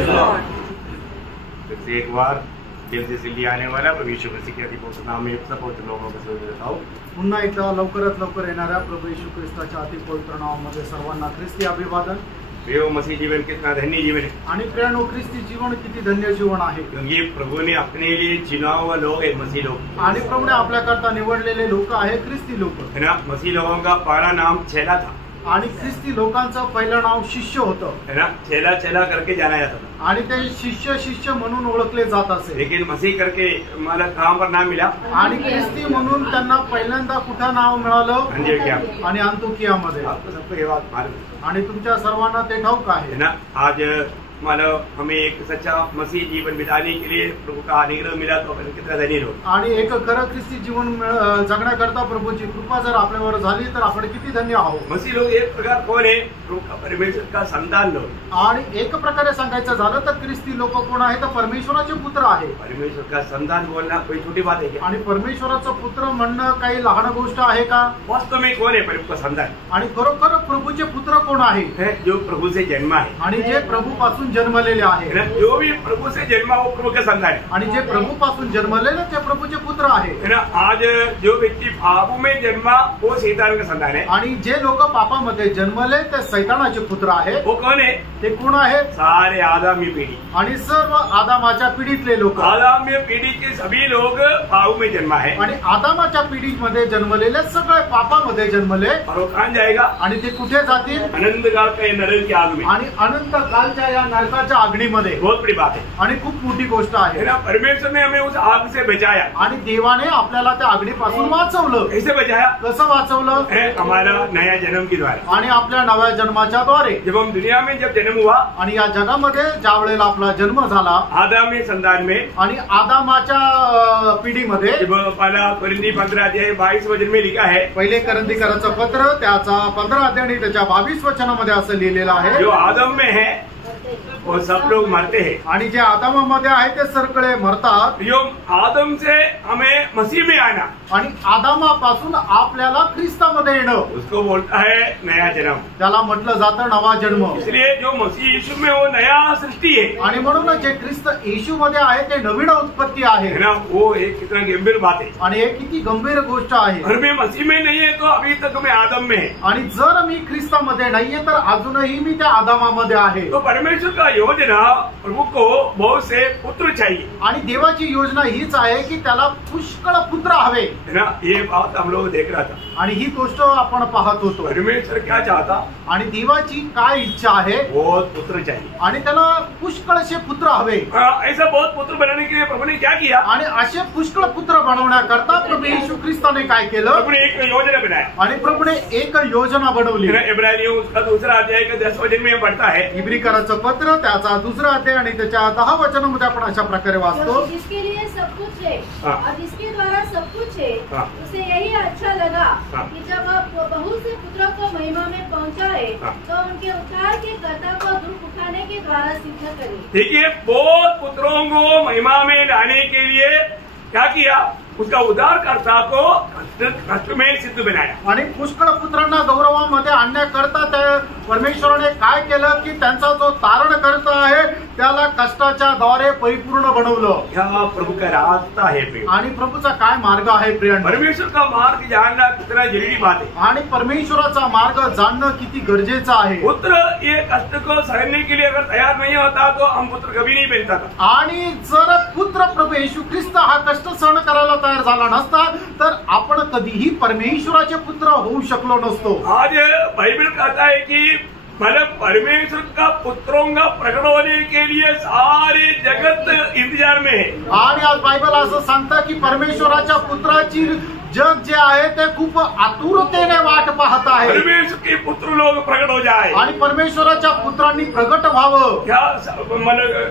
फिर से एक बार जेल से सिल्ली आने वाला प्रभु यीशु मसीह के अति पवित्र नाम में पवित्र लोगों को सलाम देता हूँ। पुन्हा एकदा लवकरात लवकर येणाऱ्या प्रभू येशू ख्रिस्ताच्या अति पवित्र नावामध्ये सर्वांना ख्रिस्ती अभिवादन। प्रियो मसीह जीवन कितना धन्य जीवन है, आणि प्रियानो ख्रिस्ती जीवन किती धन्य जीवन आहे, क्योंकि प्रभु ने अपने लिए चुना हुआ लोग है मसीह लोग। आणि प्रभूने आपल्याकरता निवडलेले लोक आहे ख्रिस्ती लोक है ना। मसीह लोगों का पहला नाम चेला था, आणि ख्रिस्ती लोकांचं पहिलं नाव शिष्य होतं, है ना। चेला चेला करके जाना जाता था, आणि ते शिष्य शिष्य म्हणून ओळखले जात असे। लेकिन मसीह करके मला कहाँ पर नाम मिला, आणि ख्रिस्ती म्हणून त्यांना पहिल्यांदा कुठं नाव मिळालं, अंत्योकिया। आणि अंतोकियामध्ये। आपको सबको ये बात मालूम है, आणि तुमच्या सर्वांना ते ठाऊक आहे है ना। आज मतलब हमें एक सच्चा मसीह जीवन बिताने के लिए प्रभु का अनुग्रह मिला तो अपन कितना धनी लोग। आणि एक खरं ख्रिस्ती जीवन जगण्याकरता प्रभूची कृपा जर आपल्यावर झाली तर आपण किती धन्य आहोत। मसीह लोग एक प्रकार कौन है, प्रभु का परमेश्वर का संतान लोग। आणि एक प्रकारे सांगायचं झालं तर ख्रिस्ती लोक कोण आहे तर परमेश्वराचे पुत्र आहे। परमेश्वर का संतान बोलना कोई छोटी बात है क्या? आणि परमेश्वराचं पुत्र म्हणणं काही लहान गोष्ट आहे का? वास्तव में कौन है प्रभु का संतान? आणि खरोखर प्रभूचे पुत्र कोण आहे? जो प्रभु से जन्मा है, आणि जे प्रभू पासून जन्मलेले आहे। जो भी प्रभु से जन्मा वो प्रभु का संतान है, आणि जे प्रभू पासून जन्मलेले ते प्रभूचे पुत्र आहे। है ना। आज जो व्यक्ति पापों में जन्मा वो शैतान का संतान है, आणि जे लोक पापामध्ये जन्मले ते शैतानाचे पुत्र आहे। वो कौन है? ते कोण आहे? सारे आदमी पीढ़ी, आणि सर्व आदामाच्या पिढीतले लोक। आदमी पीढ़ी के सभी लोग पापों में जन्मा है, आणि आदामाच्या पिढीमध्ये जन्मलेले सगळे पापामध्ये जन्मले। और वो कहाँ जाएगा? आणि ते कुठे जातील? अनंत काल का नरक की आग में, आणि अनंत कालच्या या नरकाच्या अग्नीमध्ये। बहुत बड़ी बात है, आणि खूप मोठी गोष्ट आहे है ना। परमेश्वर ने हमें उस आग से बचाया, आणि देवाने आपल्याला त्या अग्नीपासून वाचवलं। कैसे बचाया? कसं वाचवलं? हमारा नया जन्म के द्वारा। आणि आपल्या नव्या जन्माच्या द्वारे। जब हम दुनिया में जब जन्म हुआ, आणि या जगामध्ये ज्या वेळेला आपला जन्म झाला आदमी संतान में, आणि आदामाच्या पिढीमध्ये, जब पहला कोरिन्थी 15 अध्याय 22 वचन में लिखा है, पहिले करंथीकराचं पत्र त्याचा 15 अध्याय आणि त्याच्या 22 वचनामध्ये असं लिहिलेलं आहे, जो आदम में है वो सब लोग मरते हैं, आणि जे आदामामध्ये आहे ते सगळे मरतात। जो आदम से हमें मसीह में आना, आणि आदामापासून आपल्याला ख्रिस्तामध्ये येणं, उसको बोलता है नया जन्म। त्याला म्हटलं जातं नवा जन्म। इसलिए जो मसीह यीशु में वो नया सृष्टि है, आणि म्हणून जे ख्रिस्त येशू मध्ये आहे ते नवीन उत्पत्ती आहे, है ना। वो एक कितना गंभीर बात है, आणि हे किती गंभीर गोष्ट आहे। और मैं मसीह में नहीं है तो अभी तक मैं आदम में है, आणि जर मी ख्रिस्तामध्ये नाहीये तर अजूनही मी त्या आदामामध्ये आहे। तो परमेश्वर का योजना प्रभु को बहुत से पुत्र चाहिए, आणि देवाची योजना हीच आहे की त्याला पुष्कळ पुत्र हवे, है ना। ये बात हम लोग देख रहा था, आणि ही गोष्ट आपण पाहत होतो। परमेश्वर क्या चाहता, आणि देवाची काय इच्छा आहे? बहुत पुत्र चाहिए, आणि त्याला पुष्कळशे पुत्र हवे। ऐसा बहुत पुत्र बनाने के लिए प्रभु ने क्या किया? आणि असे पुष्कळ पुत्र बनवण्याकरता प्रभू येशू ख्रिस्ताने काय केलं? प्रभु ने एक योजना बनाया, आणि प्रभूने एक योजना बनवली। इब्रानियों उसका 2 अध्याय का 10 वचन में पढ़ता है, इब्रिकराचं पत्र त्याचा 2 अध्याय आणि त्याच्या 10 वचनामध्ये आपण अशा प्रकारे वाचतो, जिसके लिए सब कुछ है हाँ। और जिसके द्वारा सब कुछ है, हाँ। उसे यही अच्छा लगा हाँ। कि जब वह बहुत से पुत्रों को महिमा में पहुंचाए, हाँ। तो उनके उद्धार के कर्ता को दुख उठाने के द्वारा सिद्ध करे। देखिए बहुत पुत्रों को महिमा में लाने के लिए क्या किया? उसका उद्धारकर्ता को कष्ट में सिद्ध बनाया। आणि पुष्कळ पुत्रांना गौरवामध्ये आणण्याकरता त्या परमेश्वराने काय केलं की त्यांचा जो तारण करता आहे त्याला कष्टाच्या द्वारे परिपूर्ण बनवलं। यह प्रभु का रास्ता है प्रिय, आणि प्रभूचा काय मार्ग आहे प्रियांनो? परमेश्वर का मार्ग जानना कितना जरूरी बात है, आणि परमेश्वराचा मार्ग जाणणं किती गरजेचं आहे। पुत्र ये कष्ट को सहने के लिए अगर तैयार नहीं होता तो हम पुत्र कभी नहीं बनता था। आणि जर पुत्र प्रभू येशू ख्रिस्त हा कष्ट सहन करायला तयार झाला नसता तर आपण कधीही परमेश्वराचे पुत्र होऊ शकलो नसतो। आज बाइबल कहता है कि मतलब परमेश्वर का पुत्रों का प्रकट होने के लिए सारे जगत इंतजार में है। आणि आज बायबल असं सांगतं की परमेश्वराच्या पुत्राची जग जे आहे ते खूप आतुरतेने वाट पाहत आहे। परमेश्वर के पुत्र लोग प्रकट हो जाए आणि परमेश्वराच्या पुत्रांनी प्रगट व्हावं। क्या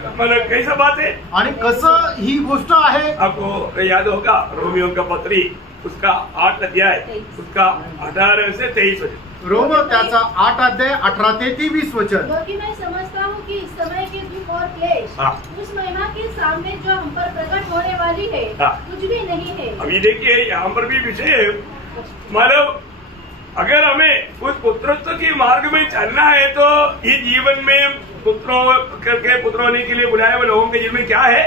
मतलब कैसा बात है? आणि कसं ही गोष्ट आहे? आपको याद होगा रोमियो का पत्री उसका 8 अध्याय उसका 18 से 23 वचन, रोम त्याचा 8 अध्याय 18 ते 23 वचन। क्योंकि मैं समझता हूँ कि इस समय के दुख और क्लेश हाँ। उस महिमा के सामने जो हम पर प्रकट होने वाली है हाँ। कुछ भी नहीं है। अभी देखिए यहाँ पर भी विषय है, मतलब अगर हमें उस पुत्रत्व के मार्ग में चलना है तो ये जीवन में पुत्रों करके पुत्र होने के लिए बुलाए हुए लोगों के जीवन में क्या है?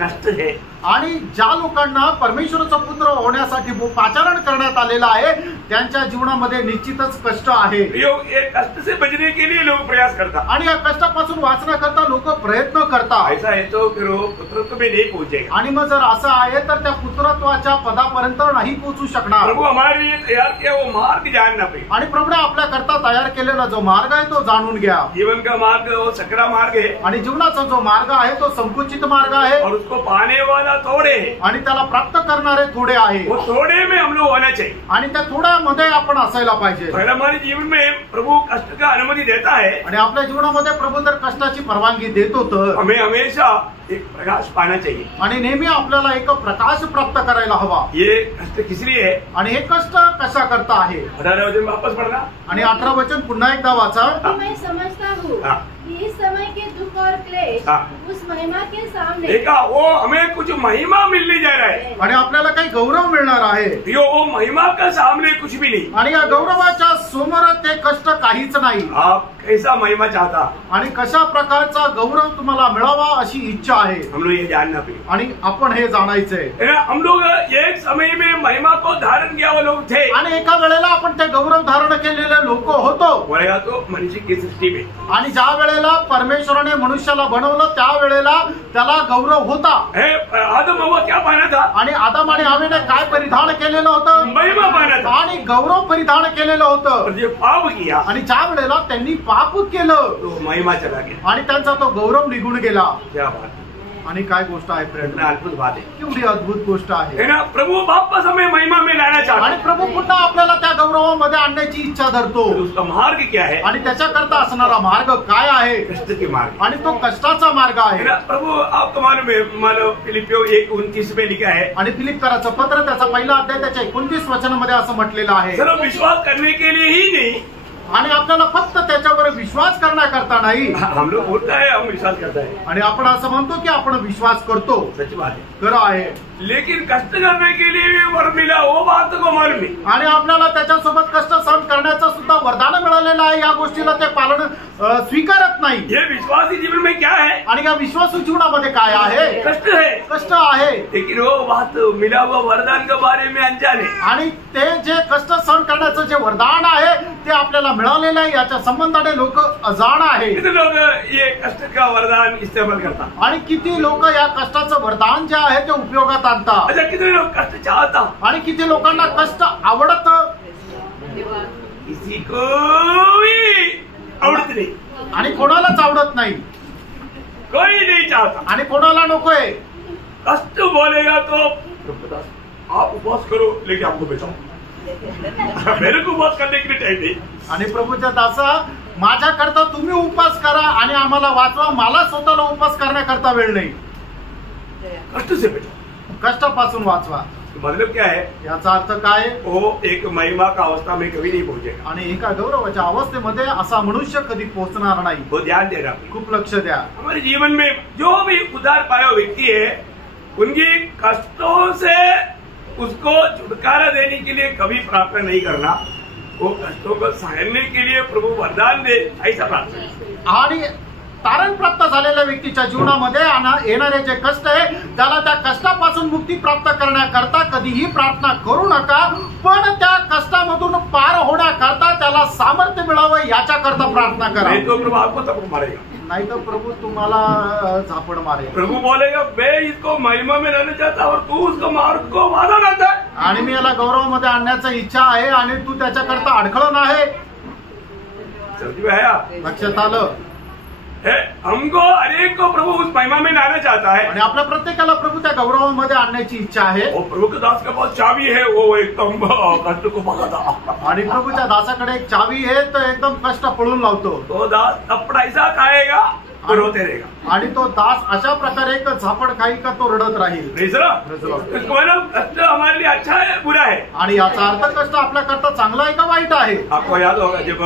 कष्ट है। आणि ज्या लोकांना परमेश्वराचा पुत्र होण्यासाठी पाचारण करण्यात आलेला आहे त्यांच्या जीवनामध्ये निश्चितच कष्ट आहे ये कष्ट से बचने के लिए लोग प्रयास करता, आणि या कष्टापासून वाचण्याकरता लोक प्रयत्न करतात. ऐसा है तो फिर वो पुत्रत्व में नहीं पहुंचेगा. आणि मग जर असं आहे तर त्या पुत्रत्वाच्या पदापर्यंत नाही पोहोचू शकणार. प्रभु हमारे लिए तैयार किया वो मार्ग जानना पे, आणि प्रभूने आपल्या करता तयार केलेला जो मार्ग आहे तो जाणून घ्या. जीवन का मार्ग वो सकरा मार्ग है आणि जीवनाचा जो मार्ग आहे तो संकुचित मार्ग आहे और उसको पाने वाला थोड़े है. आणि त्याला प्राप्त करणारे थोडे आहे. वो थोड़े में हम लोग होना चाहिए आणि त्या थोड्यामध्ये आपण असायला पाहिजे. अगर हमारे जीवन में प्रभु कष्ट का अनुमति देता है आणि आपल्या जीवनामध्ये प्रभू जर कष्टाची परवानगी देतो तर हमें हमेशा एक प्रकाश पाना चाहिए. आणि नेहमी आपल्याला एक प्रकाश प्राप्त करायला हवा. ये कष्ट किस लिए है? आणि हे कष्ट कशा करता आहे? 18 वचन वापस पढ़ना. आणि 18 वचन पुन्हा एकदा वाचा. मैं समझता हूँ हाँ. कि इस समय के दुख और क्लेश हाँ. उस महिमा के सामने देखा वो हमें कुछ महिमा मिलने जा रहा है. आणि आपल्याला काही गौरव मिळणार आहे. यो वो महिमा का सामने कुछ भी नहीं. आणि या गौरवाच्या समोर ते कष्ट काहीच नाही. आप कैसा महिमा चाहता? आणि कशा प्रकारचा गौरव तुम्हाला मिळावा अशी इच्छा आहे. हम लोग ये जानना पे, आणि आपण हे जाणायचंय. हम लोग एक समय में महिमा को धारण किया वो लोग थे. आणि एका वेळेला आपण ते गौरव धारण केलेले लोक होतो. बोलेगा तो मनुष्य की सृष्टि में. आणि ज्या वेळेला परमेश्वराने मनुष्याला बनवलं त्या वेळेला त्याला गौरव होता. आदम हवा क्या पाना था? आणि आदम आणि हवेने काय परिधान केलेलं होतं? महिमा पाना था. आणि गौरव परिधान केलेलं होतं. और जो पाप किया आणि ज्या वेळेला त्यांनी पाप केलं तो महिमा चला गया. आणि त्यांचा तो गौरव निघून गेला. क्या बात है. आणि काय गोष्ट आहे फ्रेंड, इतना अद्भुत बात है. केवढी अद्भुत गोष्ट आहे. है ना. प्रभु वापस हमें महिमा में लाना चाहता आणि है. प्रभू पुन्हा आपल्याला त्या गौरवामध्ये आणण्याची इच्छा धरतो. तो उसका मार्ग क्या है? आणि त्याच्याकरता असणारा मार्ग काय आहे? कष्ट के मार्ग. आणि तो कष्टाचा मार्ग है आहे. ना. प्रभु आपको मालूम है, मानो फिलिपियो 1:29 में लिखा है, आणि फिलिप्पीकराचं पत्र त्याचा पहिला अध्याय त्याच्या 29 वचनामध्ये असं म्हटलेलं आहे. सिर्फ विश्वास करने के लिए ही नहीं. आणि आपल्याला फक्त त्याच्यावर विश्वास करण्याकरता नाही. हम लोग बोलता है हम विश्वास करता है, आणि आपण असं म्हणतो की आपण विश्वास करतो, सच बात है. खरं आहे. लेकिन कष्ट करने के लिए भी वर मिला वो बात को मालूम नहीं. आणि आपल्याला त्याच्यासोबत कष्ट सहन करण्याचं सुद्धा वरदान मिळालेलं आहे. या गोष्टीला ते पालन स्वीकारत नाही. ये विश्वासी जीवन में क्या है? आणि या विश्वासू जीवनामध्ये काय आहे? कष्ट है. कष्ट आहे. लेकिन वो बात मिला हुआ वरदान के बारे में अनजान है. आणि ते जे कष्ट सहन करण्याचं जे वरदान आहे ते आपल्याला मिळालेलं आहे याच्या संबंधाने लोक अजाण आहे. कितने लोग ये कष्ट का वरदान इस्तेमाल करता? आणि किती लोक या कष्टाचं वरदान जे आहे ते उपयोगात आणतात. अच्छा, कितने लोग कष्ट चाहता? आणि किती लोकांना कष्ट आवडत? किसी को भी आवडत नहीं. आणि कोणालाच आवडत नाही. कोई नहीं चाहता. आणि कोणाला नकोय. कष्ट बोलेगा तो आप उपवास करो लेकिन आपको बचाओ. मेरे को उपवास करने के लिए टाइम नहीं. आणि प्रभूच्या दासा माझ्या करता तुम्ही उपास करा आणि आम्हाला वाचवा, मला स्वतःला उपास करण्याकरता वेळ नाही. कष्ट से बचाओ. कष्टापासून वाचवा. मतलब क्या है? याचा अर्थ काय? वो एक महिमा का अवस्था में कभी नहीं पहुंचेगा. आणि एका गौरवाच्या अवस्थेमध्ये असा मनुष्य कधी पोहोचणार नाही. वो ध्यान दे रहा. खूप लक्ष द्या. हमारे जीवन में जो भी उद्धार पाया हुआ व्यक्ति है उनकी कष्टों से उसको छुटकारा देने के लिए कभी प्रार्थना नहीं करना. वो कष्टों को सहने के लिए प्रभु वरदान दे ऐसा प्रार्थना. आणि तारण प्राप्त झालेल्या व्यक्तीच्या जीवनामध्ये येणारे जे कष्ट आहे त्याला त्या कष्टापासून मुक्ती प्राप्त करण्याकरता कधीही प्रार्थना करू नका, पण त्या कष्टामधून पार होण्याकरता त्याला सामर्थ्य मिळावं याच्याकरता प्रार्थना करा. नहीं तो प्रभु आपको थप्पड़ मारेगा. नाही तर प्रभू तुम्हाला झापड मारेल. प्रभु बोलेगा मैं इसको महिमा में रहना चाहता और तू उसको मार्ग को वादा करता है. आणि मी याला गौरवामध्ये आणण्याची इच्छा आहे आणि तू त्याच्याकरता अडखळण आहे. समझ में आया? लक्षात आलं? हमको अनेक को प्रभु उस महिमा में लाना चाहता है. आणि आपल्या प्रत्येकाला प्रभू त्या गौरवामध्ये आणण्याची इच्छा आहे. और प्रभु के दास के पास चाबी है, वो एकदम कष्ट को भगाता. आणि प्रभूच्या दासाकडे एक चावी आहे तो एकदम कष्ट पळून लावतो. तो दास थप्पड़ ऐसा खाएगा तो रोते रहेगा. आणि तो दास अशा प्रकारे एक झापड खाई का तो रडत राहील. इसको मतलब कष्ट हमारे लिए अच्छा है बुरा है? आणि याचा अर्थ कष्ट आपल्याकरता चांगला आहे का वाईट आहे? आपको याद होगा जब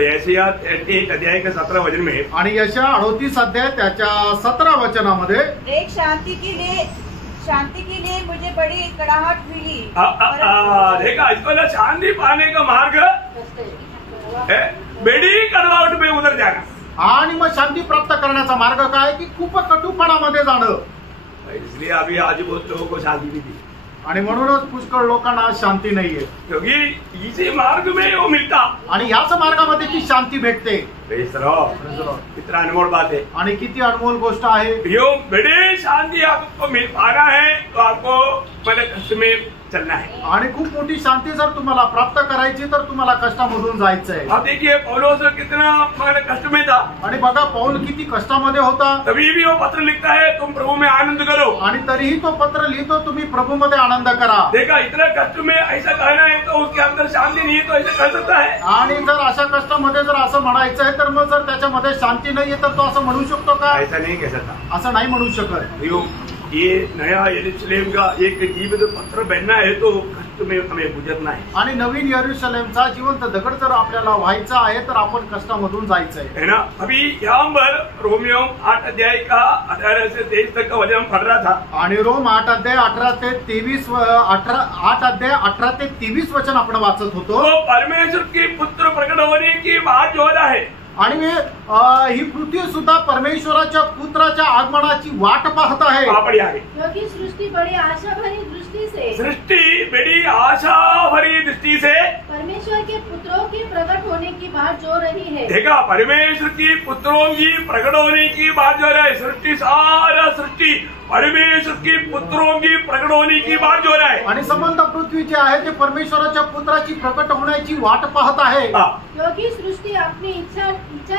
यशायाह 38 अध्याय के 17 वचन में, आणि यशायाह 38 अध्याय त्याच्या 17 वचनामध्ये एक शांति के लिए मुझे बड़ी कड़ाहट हुई. देखा, इसको ना शांति पाने का मार्ग बड़ी कड़वाहट में उधर जाना. आणि मग शांती प्राप्त करण्याचा मार्ग काय की खूप कटुपणामध्ये जाणं. इसलिए अभी आज बहुत लोगों को शांति भी दी, आणि म्हणूनच पुष्कळ लोकांना आज शांती नाहीये, क्योंकि इसी मार्ग में वो मिलता. आणि याच मार्गामध्ये ती शांती भेटते. कितना अनमोल बात है, आणि किती अनमोल गोष्ट आहे. यो बड़ी शांति आपको मिल पाना है तो आपको बड़े कष्ट में चलना है. आणि खूप मोठी शांती जर तुम्हाला प्राप्त करायची तर तुम्हाला कष्टामधून जायचंय. आप देखिए पौलुस कितना कष्ट में था, आणि बघा पौल किती कष्टामध्ये होता, तभी भी वो पत्र लिखता है तुम प्रभु में आनंद करो. आणि तरीही तो पत्र लिहितो तुम्ही प्रभूमध्ये आनंद करा. देखा इतना कष्ट में ऐसा कहना है तो उसके अंदर शांति नहीं है तो ऐसा कर सकता है. आणि जर अशा कष्टामध्ये जर असं म्हणायचं आहे तर मग जर त्याच्यामध्ये शांती नाहीये तर तो असं म्हणू शकतो का? ऐसा नहीं कह सकता. असं नाही म्हणू शकत. ये नया यरूशलेम का एक जीवित पत्र बनना है तो कष्ट में हमें गुजरना है. आणि नवीन यरूशलेमचा जिवंत दगड जर आपल्याला व्हायचा आहे तर आपण कष्टामधून जायचंय, है ना. अभी यहाँ पर रोमियो 8 अध्याय का 18 से 23 तक का वचन पढ़ रहा था. आणि रोम 8 अध्याय 18 ते 23 8 अध्याय 18 ते 23 वचन आपण वाचत होतो. तो परमेश्वर की पुत्र प्रकट होने की बात जो हो रहा है, आणि ही पृथ्वी सुद्धा परमेश्वराच्या पुत्राच्या आगमनाची वाट पाहत आहे. क्योंकि सृष्टि बड़ी आशा भरी दृष्टि से परमेश्वर के पुत्रों के प्रकट होने की बात जो रही है. देखा परमेश्वर की पुत्रों की प्रकट होने की बात जो रहा है. सृष्टि सारा सृष्टि परमेश्वर की पुत्रों की प्रकट होने की बात जो रहा है. आणि संबंध पृथ्वी जे आहे ते परमेश्वराच्या पुत्राची प्रकट होण्याची वाट पाहत आहे. क्योंकि सृष्टि अपनी इच्छा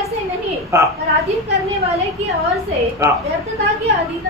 से नहीं पर अधीन करने वाले की ओर से व्यर्थता के अधीन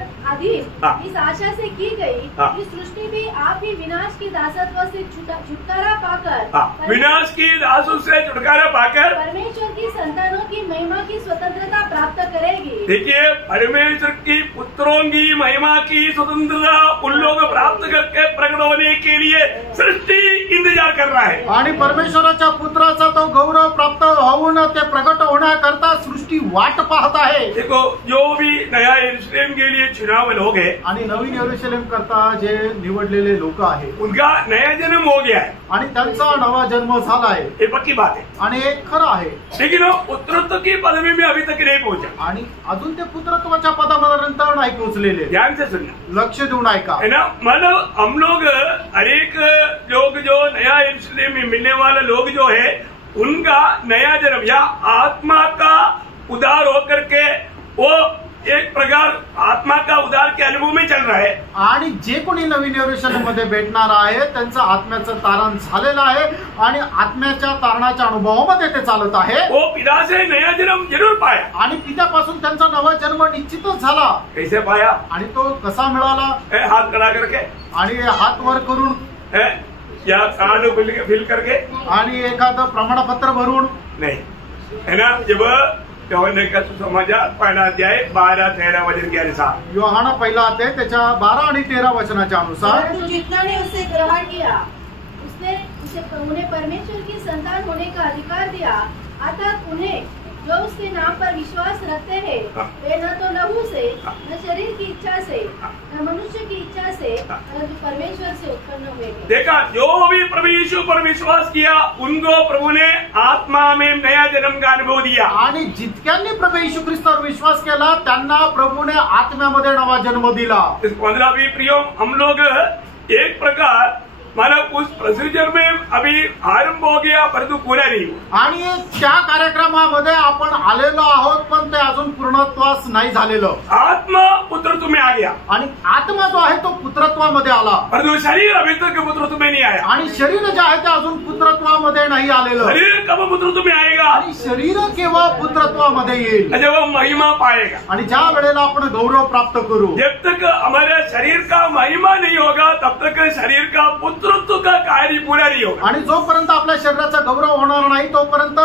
इस आशा से की गई कि सृष्टि भी आप ही विनाश की दासत्व से छुटकारा पाकर विनाश की दासों से छुटकारा पाकर परमेश्वर की संतानों की महिमा की स्वतंत्रता प्राप्त करेगी. देखिए परमेश्वर की पुत्रों की महिमा की स्वतंत्रता उन लोग प्राप्त करके प्रकट होने के लिए सृष्टि इंतजार कर रहा है. आणि परमेश्वराच्या पुत्राचा तो गौरव प्राप्त होऊन ते प्रकट होण्याकरता सृष्टी वाट पाहत आहे. देखो जो भी नया यरूशलेम के लिए चुनाव लोग है आणि नवीन यरूशलेम करता जे निवडलेले लोक आहे उनका नया जन्म हो गया है आणि त्यांचा नवा जन्म झाला आहे. ये पक्की बात है. आणि एक खरं आहे. लेकिन वो पुत्रत्व की पदवी में अभी तक नहीं पहुंचा. आणि अजून ते पुत्रत्वाच्या पदापर्यंत नाही पोहोचलेले. ध्यान से सुनना, लक्ष देऊन ऐका. है ना. मतलब हम लोग अनेक लोग जो नया यरूशलेम में मिलने वाले लोग जो है उनका नया जन्म या आत्मा का उदार होकर के वो एक प्रकार आत्मा का उदार के अनुभव में चल रहा है. आणि जे कोणी नवीन यरूशलेम मध्ये भेटणार आहे त्यांचं आत्म्याचं तारण झालेलं आहे आणि आत्म्याच्या तारणाच्या अनुभवामध्ये ते चालत आहे. वो पिता से नया जन्म जरूर पाया. आणि पित्यापासून त्यांचा नवा जन्म निश्चितच झाला. कैसे पाया? आणि तो कसा मिळाला? हाथ खड़ा करके आणि हात वर करून या कान फिल करके आणि एखादं प्रमाणपत्र भरून नहीं, है ना. जब योहान का सुसमाचार पहला अध्याय 12-13 वचन के अनुसार, योहाना पहिला अध्याय त्याच्या 12 आणि 13 वचनाच्या अनुसार, जितना ने उसे ग्रहण किया उसने उन्हें परमेश्वर की संतान होने का अधिकार दिया. अर्थात उन्हें जो उसके नाम पर विश्वास रखते हैं वे न तो लहू से न शरीर की इच्छा से न मनुष्य की इच्छा से परंतु परमेश्वर से उत्पन्न हुए. देखा जो भी प्रभु यीशु पर विश्वास किया उनको प्रभु ने आत्मा में नया जन्म का अनुभव दिया. आणि जितक्यांनी प्रभू येशू ख्रिस्तावर विश्वास केला त्यांना प्रभूने आत्म्यामध्ये नवा जन्म दिला. इस 15वीं प्रियो हम लोग एक प्रकार मतलब उस प्रोसिजर में अभी आरंभ हो गया परंतु पूरा नहीं हुआ. आणि त्या कार्यक्रमामध्ये आपण आलेलो आहोत पण ते अजून पूर्णत्वास नाही झालेलं. आत्मा पुत्रत्व में आ गया आणि आत्मा जो आहे तो पुत्रत्वामध्ये आला परंतु शरीर अभी तक पुत्रत्व में नहीं आया. आणि शरीर जे आहे ते अजून पुत्रत्वामध्ये नाही आलेलं. शरीर कब पुत्रत्व में आएगा? आणि शरीर केव्हा पुत्रत्वामध्ये येईल? जब वो महिमा पाएगा. आणि ज्या वेळेला आपण गौरव प्राप्त करू. जब तक हमारे शरीर का महिमा नहीं होगा तब तक शरीर का पुत्रत्व का कार्य पूरा नहीं होगा. आणि जोपर्यंत आपल्या शरीराचा गौरव होणार नाही तोपर्यंत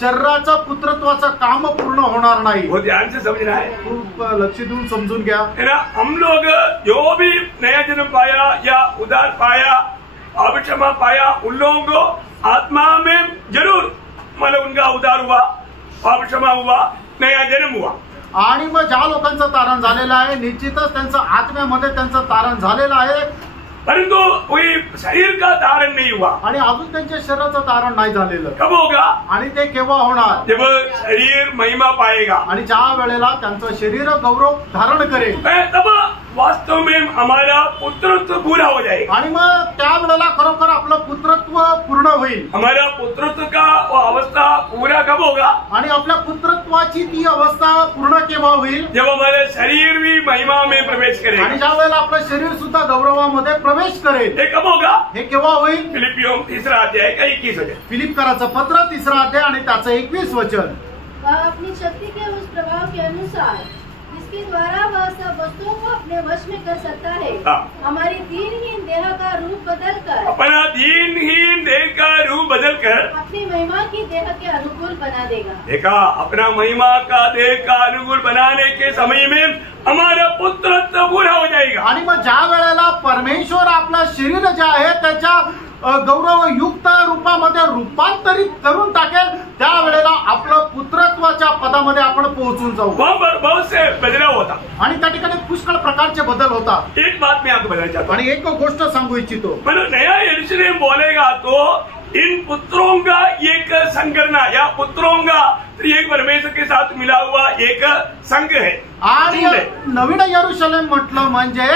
शरीराचं पुत्रत्वाचं काम पूर्ण होणार नाही. वो ध्यान से समझना है. खूप लक्ष देऊन समजून घ्या. हम लोग जो भी नया जन्म पाया या उदार पाया अभिक्षमा पाया उन लोगों को आत्मा में जरूर मतलब उनका उदार हुआ, अभिक्षमा हुआ, नया जन्म हुआ. आणि मग ज्या लोकांचं तारण झालेलं आहे निश्चितच त्यांचं आत्म्यामध्ये त्यांचं तारण झालेलं आहे. परंतु कोई शरीर का धारण नहीं हुआ। आणि अजून त्यांच्या शरीराचं तारण नाही झालेलं। कब होगा? आणि ते केव्हा होणार? जब शरीर महिमा पाएगा, आणि ज्या वेळेला त्यांचं शरीर गौरव धारण करेल, तब वास्तव में हमारा पुत्रत्व पूरा हो जाएगा। आणि मग त्या वेळेला खरोखर आपलं पुत्रत्व पूर्ण होईल। हमारा पुत्रत्व का वो अवस्था पूरा कब होगा? आणि आपल्या पुत्रत्वाची ती अवस्था पूर्ण केव्हा होईल? जब हमारे शरीर भी महिमा में प्रवेश करेगा। आणि ज्या वेळेला आपलं शरीर सुद्धा गौरवामध्ये प्रवेश करेल, ये कब होगा? हे केव्हा होईल? फिलिपियों 3 अध्याय का 21 वचन। फिलिपकराचं पत्र 3 अध्याय आणि त्याचं 21 वचन। वह अपनी शक्ति के उस प्रभाव के अनुसार जिसके द्वारा वह सब वस्तुओं को अपने वश में कर सकता है, हमारी दीनहीन देह का रूप बदलकर, अपना दीनहीन देह का रूप बदलकर अपनी महिमा की देह के अनुकूल बना देगा। देखा, अपना महिमा का देह का अनुकूल बनाने के समय में हमारा पुत्रत्व पूरा हो जाएगा। आणि मग ज्या वेळेला परमेश्वर आपलं शरीर जे आहे त्याच्या गौरवयुक्त रूपामध्ये रूपांतरित करून टाकेल, त्यावेळेला आपलं पुत्रत्वाच्या पदामध्ये आपण पोहोचून जाऊ। बहुत से बदलाव होता, आणि त्या ठिकाणी पुष्कळ प्रकारचे बदल होतात। एक बात मैं आपको बताना चाहता हूँ, आणि एक गोष्ट सांगू इच्छितो, मतलब नया यरूशलेम बोलेगा तो इन पुत्रों का एक संगठना या पुत्रों का त्रिएक परमेश्वर के साथ मिला हुआ एक संघ है। आणि नवीन यरूशलेम म्हटलं म्हणजे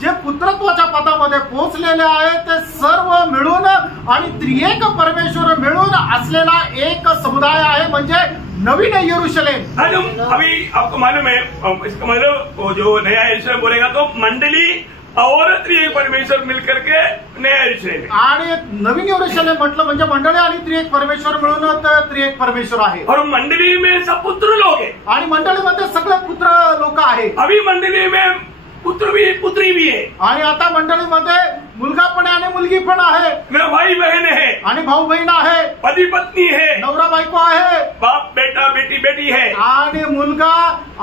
जे पुत्रत्वाच्या पदामध्ये पोहोचलेले आहे ते सर्व मिळून आणि त्रिएक परमेश्वर मिळून असलेला एक समुदाय आहे, म्हणजे नवीन यरूशलेम। अभी आपको मालूम है, इसका मतलब जो नया यरूशलेम बोलेगा तो मंडली और त्रिएक परमेश्वर मिलकर के नया यरूशलेम है। आणि नवीन यरूशलेम म्हटलं म्हणजे मंडळी आणि त्रिएक परमेश्वर मिळून त्रिएक परमेश्वर आहे। और मंडली में सब पुत्र लोग हैं, आणि मंडळीमध्ये सगळे पुत्र लोक आहेत। अभी मंडली में पुत्र भी पुत्री भी है, आणि आता मंडळीमध्ये मुलगा पण आहे आणि मुलगी पण आहे, मेरा भाई बहन है, आणि भाऊ बहीण आहे, पति पत्नी है, नवरा बायको आहे, बाप बेटा बेटी बेटी है, आणि मुलगा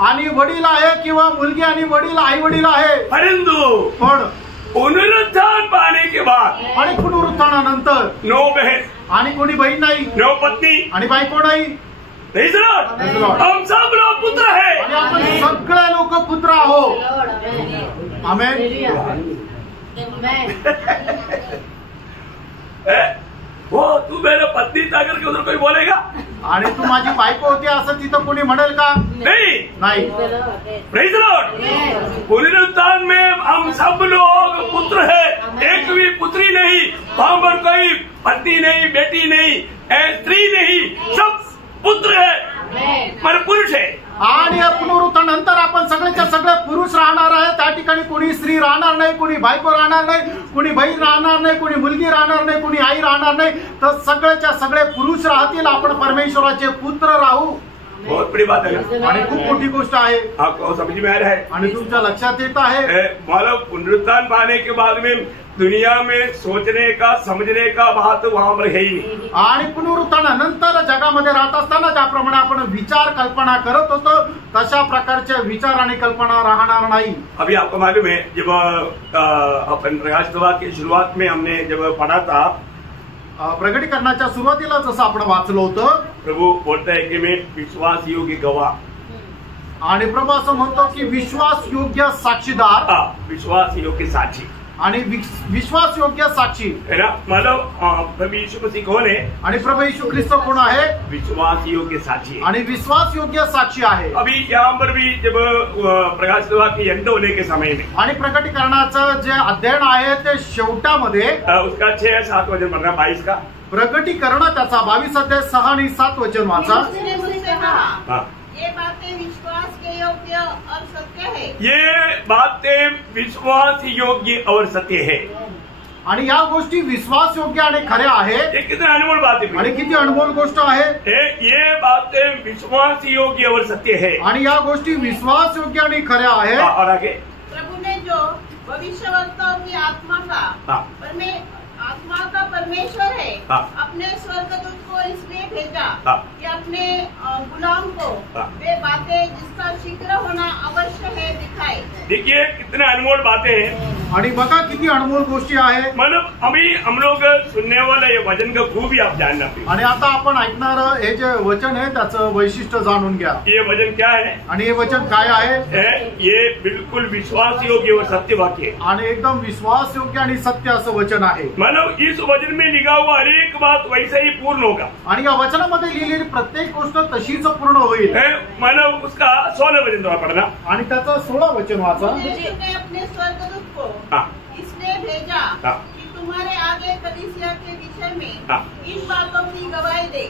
आणि वडील आहे किंवा मुलगी आणि वडील आई वडील आहे। परंतु पण पुनरुत्थान पाने के बाद आणि पुनरुत्थानानंतर नो बहन आणि कोणी बहीण नाही नो पत्नी आणि बायको नाही, नहीं सुनो, हम सब लोग पुत्र है। आणि आपण सगळे लोक पुत्र आहोत। आमेन। वो तू मेरा पत्नी था करके उधर कोई बोलेगा? आणि तू माझी बायको होती असं तिथं कोणी म्हणेल का? नाही। Praise Lord. पुनरुत्थान में हम सब लोग पुत्र है, एक भी पुत्री नहीं, वहां पर कोई पत्नी नहीं, बेटी नहीं, स्त्री नहीं, सब पुत्र है, पर पुरुष है। आणि पुनरुत्थानानंतर आपण सगळेच्या सगळे पुरुष राहणार आहे। त्या ठिकाणी कोणी स्त्री राहणार नाही, कोणी बायको राहणार नाही, कोणी बहीण राहणार नाही, कोणी मुलगी राहणार नाही, कोणी आई राहणार नाही, तर सगळेच्या सगळे पुरुष राहतील। आपण परमेश्वराचे पुत्र राहू। बहुत बड़ी बात है आणि खूप मोठी गोष्ट आहे। आपको समझ में आ रहा है? आणि तुमच्या लक्षात येत आहे, मतलब पुनरुत्थान पाने के बाद में दुनिया में सोचने का समझने का बात वहां पर है ही नहीं। आणि पुनरुत्थानानंतर जगामध्ये राहत असताना ज्याप्रमाणे आपण विचार कल्पना करत होतो तशा प्रकारच्या विचार आणि कल्पना राहणार नाही। अभी आपको मालूम है, जब अपन प्रकाशवाद की शुरुआत में हमने जब पढ़ा था, प्रगटीकरणाच्या सुरुवातीला जसं आपण वाचलं होतं, प्रभु बोलता है कि मैं विश्वास योग्य गवाह, आणि प्रभू असं म्हणतो की विश्वास योग्य साक्षीदार, विश्वास योग्य साक्षी आणि विश्वास योग्य साक्षी है ना। मतलब प्रभु यीशु मसीह कौन है? आणि प्रभू येशू ख्रिस्त कोण आहे? विश्वास योग्य साक्षी है। आणि विश्वास योग्य साक्षी आहे। अभी यहाँ पर भी जब प्रकाशवाद की अंत होने के समय में आणि प्रगटीकरणाचं जे अध्ययन आहे ते शेवटामध्ये उसका 6-7 वचन पढ़ना, 22 का प्रगटीकरण त्याचा 22 अध्याय 6 आणि 7 वचन वाचा। उसने मुझसे कहा, हाँ, ये बातें विश्वास के योग्य और सत्य है। ये बातें विश्वास योग्य और सत्य है। आणि या गोष्टी विश्वास योग्य आणि खऱ्या आहेत। ये कितनी अनमोल बात है, आणि किती अनमोल गोष्ट आहे। ये बातें विश्वास योग्य और सत्य है। आणि या गोष्टी विश्वास योग्य आणि खऱ्या आहेत। और आगे, प्रभु ने जो भविष्यवक्ताओं की आत्मा का परमेश्वर है, अपने स्वर्गदूत को इसलिए भेजा कि अपने गुलाम को वे बातें जिसका शीघ्र होना अवश्य है दिखाए। देखिए कितने अनमोल बातें हैं। आणि बघा किती अनमोल गोष्टी आहे. मतलब अभी हम लोग सुनने वाला ये वचन का खूबी आप जानना चाहिए. आणि आता आपण ऐकणार हे जे वचन आहे त्याचं वैशिष्ट्य जाणून घ्या. ये वचन क्या है? आणि हे वचन काय आहे? ये बिल्कुल विश्वास योग्य और सत्य वाक्य है. आणि एकदम विश्वास योग्य आणि सत्य असं वचन आहे. मतलब इस वचन में लिखा हुआ हर एक बात वैसे ही पूर्ण होगा. आणि या वचनामध्ये लिहिलेली प्रत्येक गोष्ट तशीच पूर्ण होईल. मतलब उसका 16 वचन थोड़ा पढ़ना. आणि त्याचं 16 वचन वाचा. अपने स्वर्गदूत को इसलिए भेजा कि तुम्हारे आगे कलीसिया के विषय में इन बातों की गवाही दे.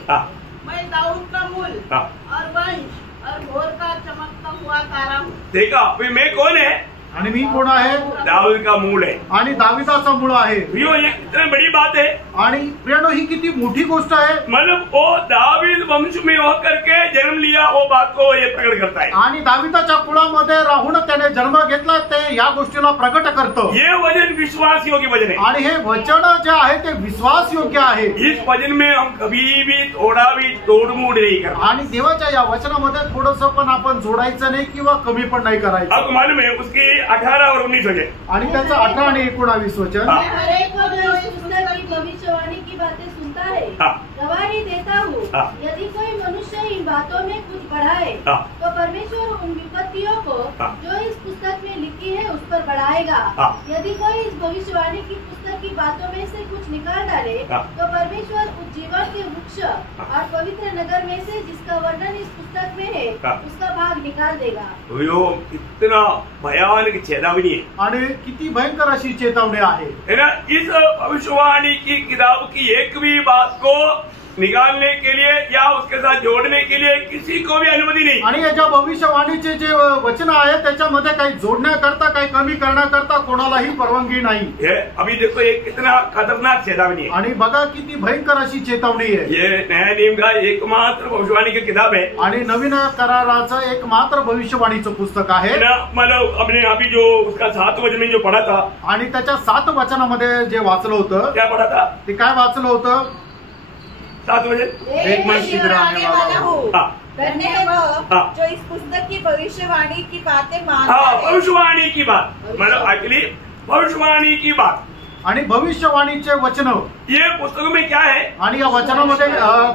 मैं दाऊद का मूल और वंश और भोर का चमकता हुआ तारा हूँ. देखा अभी मैं कौन है? आणि मी कोण आहे? दाऊद का मूल है. आणि दाविदाचा मूळ आहे. ये इतनी बड़ी बात है. आणि प्रियानो ही किती मोठी गोष्ट आहे. मतलब वो दावीद वंश में होकर के जन्म लिया वो बात को ये प्रकट करता है. आणि दाविदाच्या कुळामध्ये राहून त्याने जन्म घेतला ते या गोष्टीला प्रकट करतो. ये वचन विश्वास योग्य वचन है. आणि हे वचन जे आहे ते विश्वास योग्य आहे. इस वचन में हम कभी भी थोड़ा भी तोड़मोड़ नहीं करना. आणि देवाच्या या वचनामध्ये थोडंसं पण आपण जोडायचं नाही किंवा कमी पण नाही करायचं. आपको मालूम है उसकी 18 और 19 वचन. आणि त्याचं 18 आणि 19 वचन. हर एक को जो इस पुस्तक की भविष्यवाणी की बातें सुनता है गवाही देता हूँ. यदि कोई मनुष्य इन बातों में कुछ बढ़ाए तो परमेश्वर उन विपत्तियों को जो इस पुस्तक में लिखी है उस पर बढ़ाएगा. यदि कोई इस भविष्यवाणी की पुस्तक की बातों में से कुछ निकाल डाले तो परमेश्वर उस जीवन के वृक्ष और पवित्र नगर में से जिसका वर्णन इस पुस्तक में है उसका भाग निकाल देगा. इतना भयानक चेतावनी है. आणि किती भयंकर अशी चेतावणी आहे. है ना. इस भविष्यवाणी की किताब की एक भी बात को निकालने के लिए या उसके साथ जोड़ने के लिए किसी को भी अनुमति नहीं. आणि याच्या भविष्यवाणीचे जे वचन आहे त्याच्यामध्ये काही जोडण्याकरता काही कमी करण्याकरता कोणालाही परवानगी नाही. अभी देखो ये कितना खतरनाक चेतावनी है. आणि बघा किती भयंकर अशी चेतावणी आहे. ये नया नियम का एकमात्र भविष्यवाणी की किताब है. आणि नवीन कराराचं एकमात्र भविष्यवाणीचं पुस्तक आहे. मतलब हमने अभी जो उसका 7 वचन में जो पढ़ा था आणि त्याच्या 7 वचनामध्ये जे वाचलं होतं क्या पढ़ा था? ते काय वाचलं होतं? 7 वचन. एक मैं शीघ्र आने वाला हूँ. धन्य है वह जो इस पुस्तक की भविष्यवाणी की बातें मानता है. भविष्यवाणी की बात मतलब अगली भविष्यवाणी की बात. आणि भविष्यवाणीचे वचन ये पुस्तक में क्या है? आणि या वचनामध्ये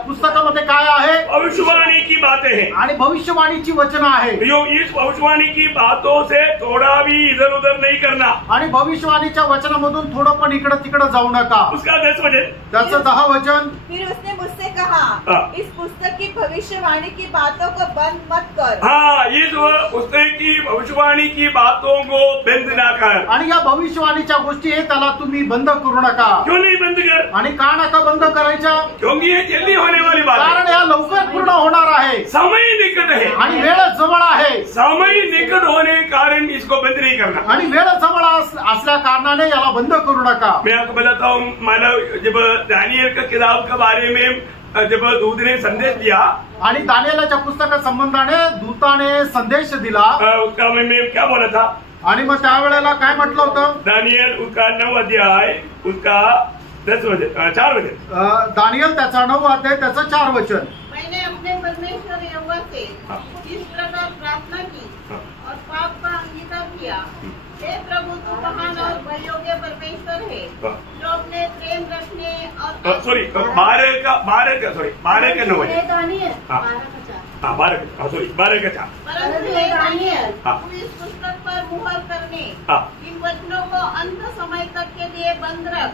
पुस्तकामध्ये काय आहे? भविष्यवाणी की बातें हैं. आणि भविष्यवाणीची वचन आहे. इस भविष्यवाणी की बातों से थोड़ा भी इधर उधर नहीं करना. आणि भविष्यवाणीच्या वचनामधून थोडं पण इकडं तिकडं जाऊ नका. उसका 10 वचन. त्याचं 10 वचन. फिर उसने मुझसे कहा इस पुस्तक की भविष्यवाणी की बातों को बंद मत कर. हाँ, इस पुस्तक की भविष्यवाणी की बातों को बंद ना कर. आणि या भविष्यवाणीच्या गोष्टी आहे त्याला तुम्ही बंद करू नका. क्यों नहीं बंद कर? आणि का नका बंद करायच्या? क्योंकि ये जल्दी होने वाली बात है. कारण या लवकर पूर्ण होणार आहे. समय निकट है आणि वेळ जवळ आहे. समय निकट होने के कारण इसको बंद नहीं करना. आणि वेळ जवळ असल्या कारणाने याला बंद करू नका. मैं आपको बताता हूँ. मानव जब दानियल का किताब के बारे में जब दूत ने संदेश दिया आणि दानियेलाच्या पुस्तका संबंधाने दूताने संदेश दिला उसका मैं क्या बोला था? आणि मग त्यावेळेला काय म्हटलं होतं? दानियल उसका 9 अध्याय उसका 10 वचन 4 वचन. दानियल त्याचा 9 अध्याय त्याचं 4 वचन. मैंने अपने परमेश्वर यहोवा से इस प्रकार प्रार्थना की और पाप का अंगीकार किया. हे प्रभु तू महान और भययोग्य परमेश्वर है जो अपने प्रेम रखने और सॉरी 12 का 9 वचन. दानियल 12 का 4. परंतु हे दानियल तू इस पुस्तक पर मुहर करने इन वचनों को अंत समय तक के लिए बंद रख.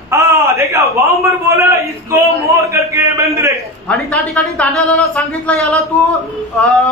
देखा वहां पर बोला इसको मोहर करके बंद रख. आणि त्या ठिकाणी दानियेलाला सांगितलं याला तू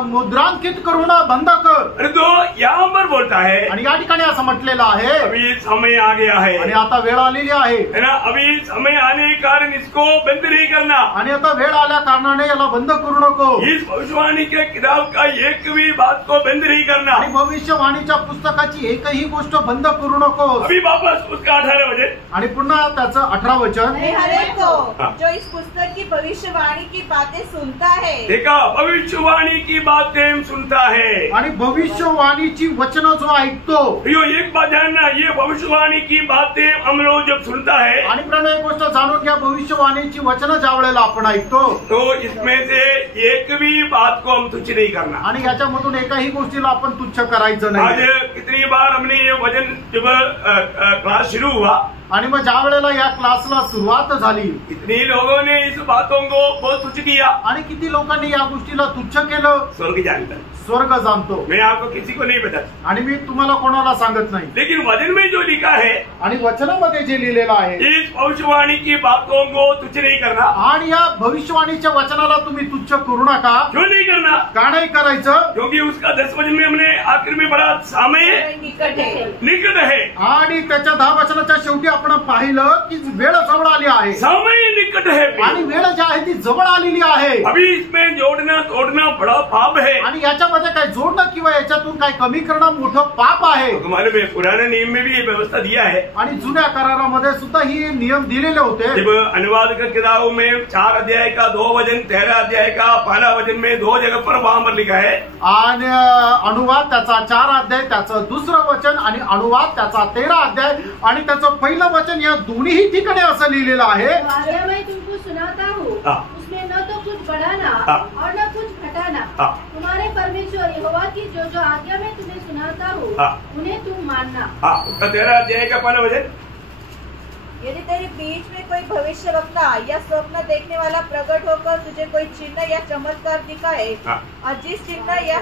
मुद्रांकित करून बंद कर. अरे तो यहाँ पर बोलता है आणि या ठिकाणी असं म्हटलेलं आहे अभी समय आ गया है. आणि आता वेळ आलेली आहे ना. अभी समय आने के कारण इसको बंद नहीं करना. आणि आता वेळ आल्या कारणाने याला बंद करू नको. इस भविष्यवाणी के किताब का एक भी बात को बंद नहीं करना. आणि भविष्यवाणीच्या पुस्तकाची एकही गोष्ट बंद करू नको. अभी वापस उसका 18 वचन. आणि पुन्हा त्याचं 18 वचन. हर एक को जो इस पुस्तक की भविष्यवाणी की बातें सुनता है. देखा भविष्यवाणी की बातें सुनता है. आणि भविष्यवाणीची वचन जो ऐकतो, यो एक बात जानना, ये भविष्यवाणी की बातें हम लोग जब सुनता है आणि प्रण एक गोष्ट जाणून घ्या, भविष्यवाणीची वचनं ज्या वेळेला आपण ऐकतो, तो इसमें से एक भी बात को हम तुच्छ नहीं करना। आणि याच्यामधून एकाही गोष्टीला आपण तुच्छ करायचं आज नाही। कितनी बार हमने ये वचन जब क्लास शुरू हुआ, आणि मग ज्या वेळेला या क्लासला सुरुवात झाली, कितनी लोगों ने इस बातों को बहुत तुच्छ किया। आणि किती लोकांनी या गोष्टीला तुच्छ केलं। स्वर्ग जानता है, स्वर्ग जाणतो, मैं आपको किसी को नहीं बताता, आणि मी तुम्हाला कोणाला सांगत नाही। लेकिन वचन में जो लिखा है, आणि वचनामध्ये जे लिहिलेलं आहे, इस भविष्यवाणी की बातों को तुच्छ नहीं करना। आणि या भविष्यवाणीच्या वचनाला तुम्ही तुच्छ करू नका। क्यों नहीं करना? का नाही करायचं? क्योंकि उसका 10 वचन में हमने आखिर में बड़ा समय निकट है। निकट है, आणि त्याच्या 10 वचनाच्या शेवटी आपण पाहिलं की वेळ जवळ आली आहे, समय निकट है, आणि वेळ जी आहे ती जवळ आलेली आहे। अभी इसमें जोड़ना तोड़ना बड़ा पाप है। आणि याच्यामध्ये काय जोडणं किंवा याच्यातून काय कमी करणं मोठं पाप आहे। तो मालूम है, पुराने नियम में भी ये व्यवस्था दिया है। आणि जुन्या करारामध्ये सुद्धा ही नियम दिलेले होते। जब अनुवाद का किताबों में 4 अध्याय का 2 वचन, 13 अध्याय का पहला वचन में 2 जगह पर वहां पर लिखा है, आणि अनुवाद त्याचा 4 अध्याय, त्याचं दुसरं वचन, आणि अनुवाद त्याचा 13 अध्याय, आणि त्याचं पहिलं वचन, या दोन्ही ठिकाणी असं लिहिलेलं आहे, आज्ञा मैं तुमको सुनाता हूँ, उसमें न तो कुछ बढ़ाना और न कुछ घटाना। तुम्हारे परमेश्वर यहोवा की जो आज्ञा मैं तुम्हें सुनाता हूँ, उन्हें तुम मानना। उसका 13 अध्याय का पहला वचन, यदि तेरे बीच में कोई भविष्यवक्ता या स्वप्न देखने वाला प्रकट होकर तुझे कोई चिन्ह या चमत्कार दिखाए, और जिस चिन्ह या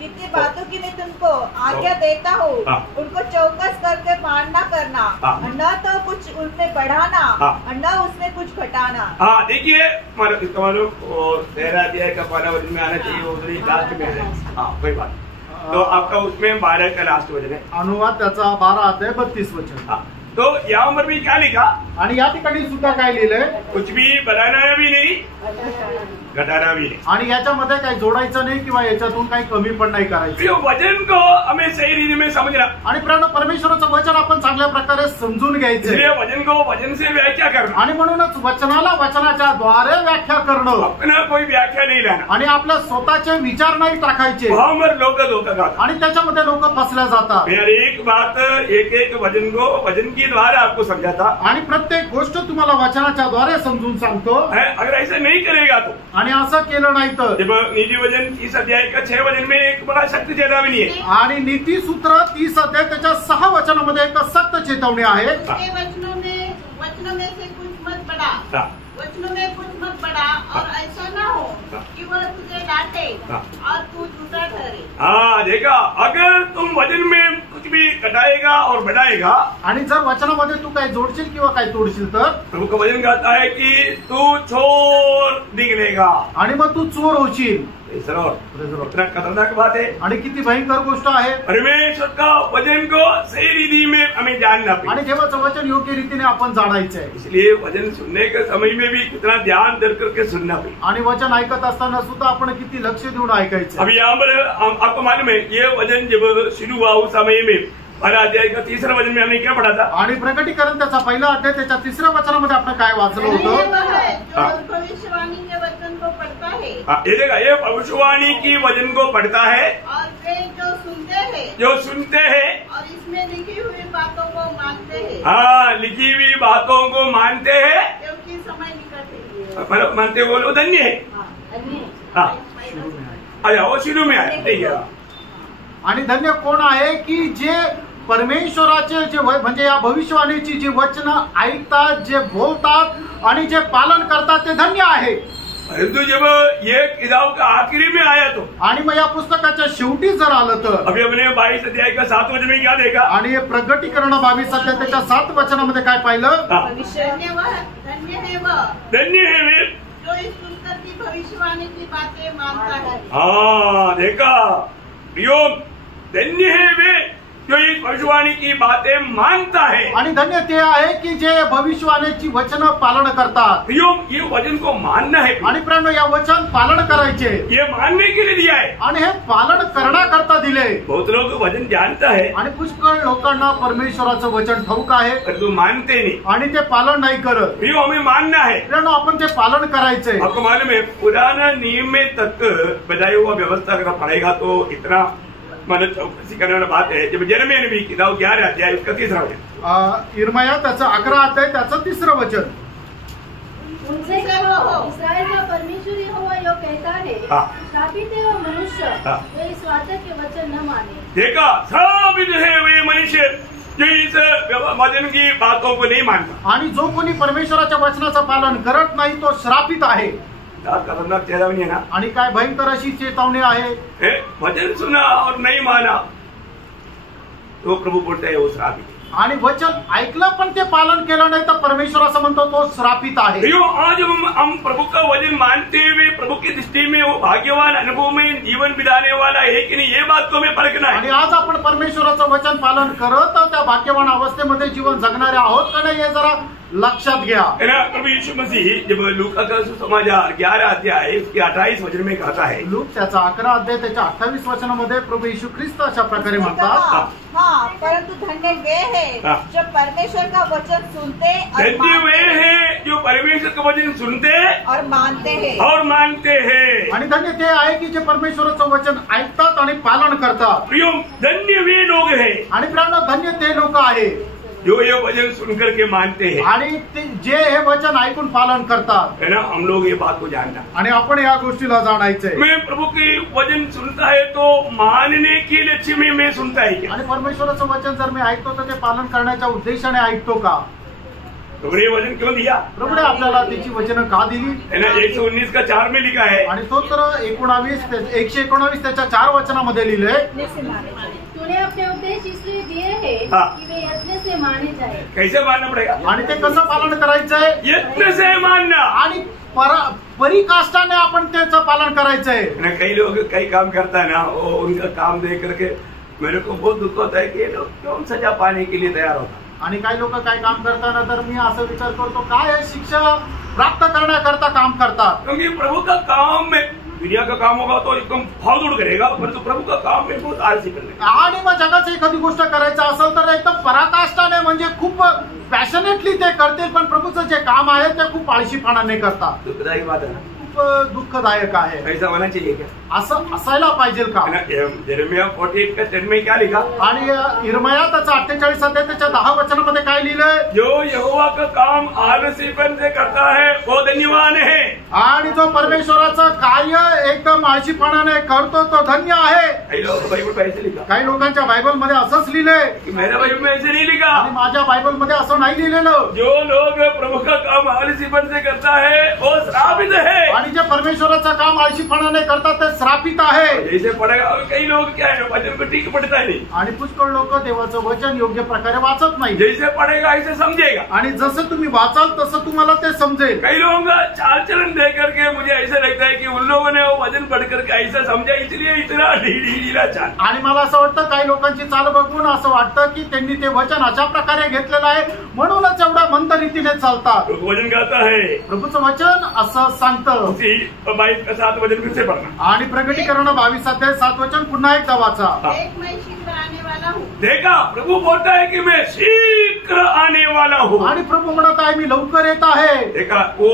जितनी बातों की मैं तुमको आज्ञा देता हूँ, उनको चौकस करके मानना करना, और न तो कुछ उनमें बढ़ाना और न उसमें कुछ घटाना। हाँ, देखिए इसका मालूम 13 अध्याय का पहला वचन में आना चाहिए, उधर लास्ट में आना। हाँ, कोई बात। तो आपका उसमें 12 का लास्ट वचन है, अनुवाद त्याचा 12 अध्याय 32 वचन। हाँ, तो यहाँ पर भी क्या लिखा, आणि या ठिकाणी सुद्धा काय लिहिलंय, कुछ भी बढ़ाना भी नहीं, घटाना भी नहीं, आणि याच्यामध्ये काही जोडायचं नाही किंवा याच्यातून काही कमी पण नाही करायचं। तो वचन को हमें सही रीति में समझना, आणि परमेश्वराचं वचन आपण चांगल्या प्रकारे समजून घ्यायचं, इसलिए वचन को वचन से व्याख्या करना, आणि म्हणूनच वचनाला वचनाच्या द्वारे व्याख्या करणं, अपना कोई व्याख्या नहीं लाना। आणि आपल्या स्वतःचे विचार नाही टाकायचे, वहां पर लोग धोखा खाते, आणि त्याच्यामध्ये लोक फसल्या जातात। मैं एक बात एक वचन को वचन के द्वारा आपको समझाता, आणि प्रत्येक गोष्ट तुम्हाला वचनाच्या द्वारे समजून सांगतो। अगर ऐसा नहीं करेगा तो, आणि असं केलं नाही तर, जब नीति वचन 30 अध्याय का 6 वचन में एक बड़ा सख्त चेतावनी है, आणि नीती सूत्र 30 अध्याय त्याच्या 6 वचनामध्ये एक सक्त चेतावणी आहे। वचनों में से कुछ मत बढ़ा, वचनों में कुछ मत बढ़ा, और ऐसा ना हो कि वह तुझे डांटे और तू झूठा ठहरे। हाँ, देखा, अगर तुम वचन में कुछ भी घटाएगा और बढ़ाएगा, आणि जर वचनामध्ये तू काय जोडशील किंवा काय तोडशील तर तुमको वचन कहता है कि तू चोर निकलेगा, आणि मग तू चोर होशील। इतना खतरनाक बात है, आणि किती भयंकर गोष्ट आहे। परमेश्वर का वचन को सही रीति में हमें जानना आणि पड़ेगा, देवाचं वचन योग्य रीतीने आपण जाणायचं आहे। इसलिए वचन सुनने के समय में भी कितना ध्यान दे करके सुनना पड़ेगा। आणि वचन ऐकत असताना सुद्धा आपण किती लक्ष देऊन ऐकायचं। अभी यहाँ पर आपको मालूम है, ये वचन जब शुरू हुआ उस समय में 12 अध्याय का 3रा वचन में हमने क्या पढ़ा था, आणि प्रकटीकरण त्याचा पहिला अध्याय त्याच्या 3ऱ्या वचनामध्ये आपण काय वाचलं होतं, जो भविष्यवाणी के वचन को पढ़ता है, ये देखा, ये भविष्यवाणी की वचन को पढ़ता है, और वे जो सुनते हैं और इसमें लिखी हुई बातों को मानते हैं। हाँ, लिखी हुई बातों को मानते हैं, क्योंकि समय निकट है। मतलब मानते बोलो धन्य है। हाँ, अच्छा, वो शुरू में आया, ठीक है। आणि धन्य कोण आहे की जे परमेश्वराचे जे म्हणजे या भविष्यवाणीची जी वचनं ऐकतात, जे बोलतात आणि जे पालन करतात ते धन्य आहे। परंतु जब ये किताब का आखिरी में आया तो, आणि मग या पुस्तकाच्या शेवटी जर आलं तर, अभी हमने 22 अध्याय का 7 वचन में क्या देखा, आणि प्रगटीकरण 22 अध्याय त्याच्या 7 वचनामध्ये काय पाहिलं, धन्य है वह धन्य है वे जो इस पुस्तक की भविष्यवाणी की बातें मानता है। हाँ, देखा प्रियो, धन्य है वे जो इस भविष्यवाणी की बातें मानता है। आणि धन्य ते आहे की जे भविष्यवाणीची वचन पालन करतात। प्रियो, ये वचन को मानना है आणि प्रियो, या वचन पालन करायचे, ये मानने के लिए दिया है। आणि हे पालन करण्याकरता दिले। बहुत लोग वचन जानता है आणि पुष्कळ लोकांना परमेश्वराचं वचन ठाऊक आहे, परंतु मानते नहीं। आणि ते पालन नाही करत। प्रियो, हमें मानना है, प्रियो, आपण ते पालन करायचे। आपको मालूम है पुराना नियम में तक बताया हुआ व्यवस्था अगर पढ़ेगा तो इतना मतलब चौकसी करने वाला बात है। जब यिर्मयाह नबी किताब 11 अध्याय उसका 3रा वचन, यिर्मयाह त्याचं 11 अध्याय त्याचं 3रं वचन, उनसे कहो, इस्राएल का परमेश्वर यहोवा यो कहता है, श्रापित है वो मनुष्य जो इस वाचा के वचन न माने। देखा, श्रापित है वे मनुष्य जो इस वचन की बातों को नहीं मानता। आणि जो कोणी परमेश्वराच्या वचनाचं पालन करत नाही तो श्रापित आहे। खतरनाक चेतावनी है ना। आणि काय भयंकर अशी चेतावणी आहे। वचन सुना और नहीं माना तो प्रभु बोलता है वो श्रापित है। आणि वचन ऐकलं पण ते पालन केलं नाही तर परमेश्वर असं म्हणतो तो श्रापित आहे। प्रियो, आज हम प्रभु का वचन मानते हुए प्रभु की दृष्टि में वो भाग्यवान अनुभव में जीवन बिताने वाला है कि नहीं, ये बात को हमें परखना है। आणि आज आपण परमेश्वराचं वचन पालन करत त्या भाग्यवान अवस्थेमध्ये जीवन जगणारे आहोत का नाही हे जरा लक्षात घ्या। प्रभु यीशु मसीह जब लूका का सुसमाचार 11 अध्याय उसके 28 वचन में कहता है, लूक त्याचा 11 अध्याय त्याच्या 28 वचनामध्ये प्रभु येशू ख्रिस्त अशा प्रकारे म्हणतात, हाँ, परंतु धन्य वे है जो परमेश्वर का वचन सुनते धन्य वे है जो परमेश्वर का वचन सुनते और मानते हैं। आणि धन्य ते आहे की जे परमेश्वराचं वचन ऐकतात आणि पालन करतात। प्रियो, धन्य वे लोग है, आणि प्रियांनो, धन्य ते लोक आहे जो ये वचन सुनकर के मानते हैं, आणि जे हे वचन ऐकून पालन करतात। है ना, हम लोग ये बात को जानना, आणि आपण या गोष्टीला जाणायचंय। मैं प्रभु की वचन सुनता है तो मानने के लक्ष्य में मैं सुनता है क्या? आणि परमेश्वराचं वचन जर मी ऐकतो तर ते पालन करण्याच्या उद्देशाने ऐकतो का? प्रभुने वचन क्यों दिया? प्रभुने आपल्याला त्याची वचनं का दिली? है ना, 119 का 4 में लिखा है, आणि तो तर 119 त्याच्या 4 वचनामध्ये लिहिले, तूने अपने उपदेश इसलिए दिए हैं कि वे यत्न से माने जाए। कैसे मानना पड़ेगा? आणि ते कसं पालन करायचंय? यत्न से मानना, आणि परिकाष्ठाने आपण त्याचं पालन करायचंय। कई लोग कई काम करता है ना, वो उनका काम देख करके मेरे को बहुत दुख होता है कि ये लोग क्यों सजा पाने के लिए तैयार होता। आणि काही लोक काय काम करताना तर मी असं विचार करतो काय शिक्षा प्राप्त करण्याकरता काम करतात। क्योंकि प्रभु का काम में दुनिया का काम होगा तो एकदम भागदौड़ करेगा, परंतु प्रभु का काम में बहुत आलसी करने। आणि मग जगाची एखादी गोष्ट करायचं असेल तर एकदम पराकाष्ठाने म्हणजे खूप पॅशनेटली ते करतील, पण प्रभूचं जे काम आहे ते खूप आळशीपणाने करतात। दुःखदायी बात है ना, खूप दुःखदायक आहे। ऐसा होना चाहिए क्या? असं असायला पाहिजे का? यिर्मयाह 48 का 10 में क्या लिखा? आणि यिर्मयाह त्याचा 48 अध्याय त्याच्या 10 वचनामध्ये काय लिहिलंय? जो यहोवा का काम आलसीपन से करता है वो धन्यवान है। आणि जो परमेश्वराचं कार्य एकदम आळशीपणाने करतो तो धन्य आहे। कई लोग बाइबल में ऐसे लिखा, काही लोकांच्या बायबल मध्ये असंच लिहिलंय कि मेरा बाइबल में ऐसे नहीं लिखा, आणि माझ्या बायबल मध्ये असं नाही लिहिलेलं। जो लोग प्रभु का काम आलसीपन से करता है वो श्रापित है, आणि जे परमेश्वराचं काम आळशीपणाने करतात ते श्रापित आहे। जैसे पढ़ेगा, कई लोग क्या है वचन को ठीक पढ़ता नहीं, आणि पुष्कळ लोक देवाचं वचन योग्य प्रकारे वाचत नाही। जैसे पढ़ेगा ऐसे समझेगा, आणि जसं तुम्ही वाचाल तसं तुम्हाला ते समजेल। कई लोग चाल चलन देख करके मुझे ऐसा लगता है कि उन लोगों ने वो वचन पढ़ करके ऐसा समझा इसलिए इतना ढीला चाल। आणि मला असं वाटतं काही लोकांची चाल बघून असं वाटतं की त्यांनी ते वचन अशा प्रकारे घेतलेलं आहे म्हणूनच एवढ्या मंद रीतीने चालतात। वचन कहता है, प्रभूचं वचन असं सांगतं। 22 का 7 वचन फिर से पढ़ना। आणि प्रकटीकरण 22 अध्याय 7 वचन पुन्हा एकदा वाचा। देख मैं शीघ्र आने वाला हूँ। देखा, प्रभु बोलता है कि मैं शीघ्र आने वाला हूँ। आणि प्रभू म्हणत आहे मी लवकर येत आहे। देखा, वो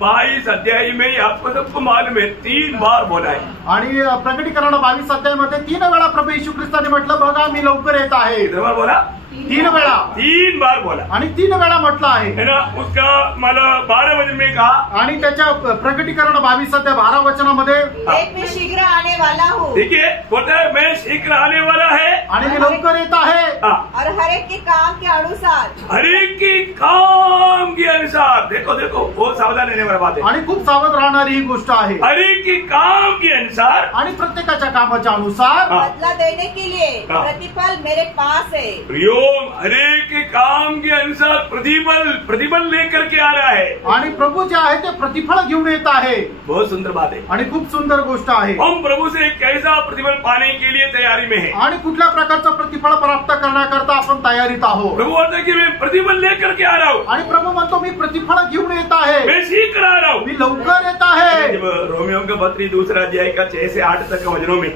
22 अध्याय में आपको सबको मालूम है 3 बार बोला है। आणि प्रकटीकरण 22 अध्यायामध्ये 3 वेळा प्रभू येशू ख्रिस्ताने म्हटलं बघा मी लवकर येत आहे। कितने बार बोला? 3 वेळा। 3 बार बोला आणि 3 वेळा म्हटलं आहे, है ना। उसका मतलब 12 वचन में कहा, आणि त्याच्या प्रकटीकरण 22 अध्याय 12 वचनामध्ये देख मैं शीघ्र आने वाला हूँ। ठीक है, बोलता है मैं शीघ्र आने वाला है आणि मी लवकर येत आहे। और हर एक के काम के अनुसार, हर एक की काम के अनुसार। देखो देखो, बहुत सावधान रहने वाला बात है। आणि खूप सावध राहणारी ही गोष्ट आहे। हर एक की काम के अनुसार, आणि प्रत्येकाच्या कामाच्या अनुसार बदला देने के लिए प्रतिफल मेरे पास है। प्रियो, जो हरेक के काम के अनुसार प्रतिफल लेकर के आ रहा है। आणि प्रभू जे आहे ते प्रतिफळ घेऊन येत आहे। बहुत सुंदर बात है आणि खूप सुंदर गोष्ट आहे। हम प्रभु से कैसा प्रतिफल पाने के लिए तैयारी में है आणि कुठल्या प्रकारचं प्रतिफळ प्राप्त करण्याकरता आपण तयारीत आहोत। प्रभु बोलता है कि मैं प्रतिफल लेकर के आ रहा हूँ आणि प्रभू म्हणतो मी प्रतिफळ घेऊन येत आहे, मैं शीघ्र आ रहा हूँ। मी लवकर येत आहे। जब रोमियो का पत्री 2 अध्याय का 6 से 8 तक वचनों में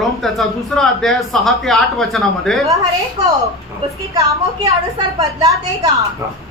रोम त्याचा 2 अध्याय 6 ते 8 वचनामध्ये वह हर एक को उसके कामों के अनुसार बदला देगा।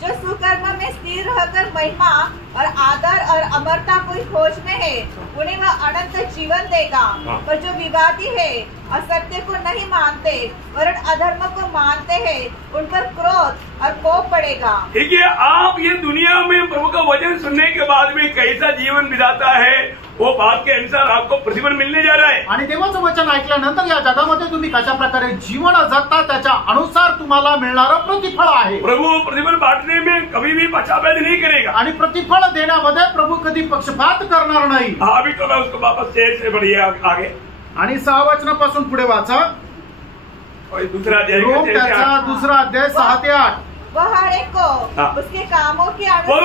जो सुकर्म में स्थिर रहकर महिमा और आदर और अमरता को खोज में है उन्हें वह अनंत जीवन देगा। पर जो विवादी है, असत्य को नहीं मानते वरन अधर्म को मानते हैं, उन पर क्रोध और कोप पड़ेगा। देखिए, आप ये दुनिया में प्रभु का वचन सुनने के बाद में कैसा जीवन बिताता है वो बात के अनुसार आपको प्रतिफल मिलने जा रहा है। आणि देवाचं वचन ऐकल्यानंतर या जगामध्ये तुम्ही कशा प्रकारे जीवन जगता त्याच्या अनुसार तुम्हाला मिळणारं प्रतिफळ आहे। प्रभु प्रतिफल बांटने में कभी भी पक्षपात नहीं करेगा आणि प्रतिफळ देण्यामध्ये प्रभु कधी पक्षपात करणार नाही। अभी तो मैं उसको वापस से बढ़िए आगे आणि 6 वचनापासून पुढे वाचा। और 2 अध्याय रोम त्याचा 2 अध्याय 6 ते 8। वह हर एक को उसके कामों के अनुसार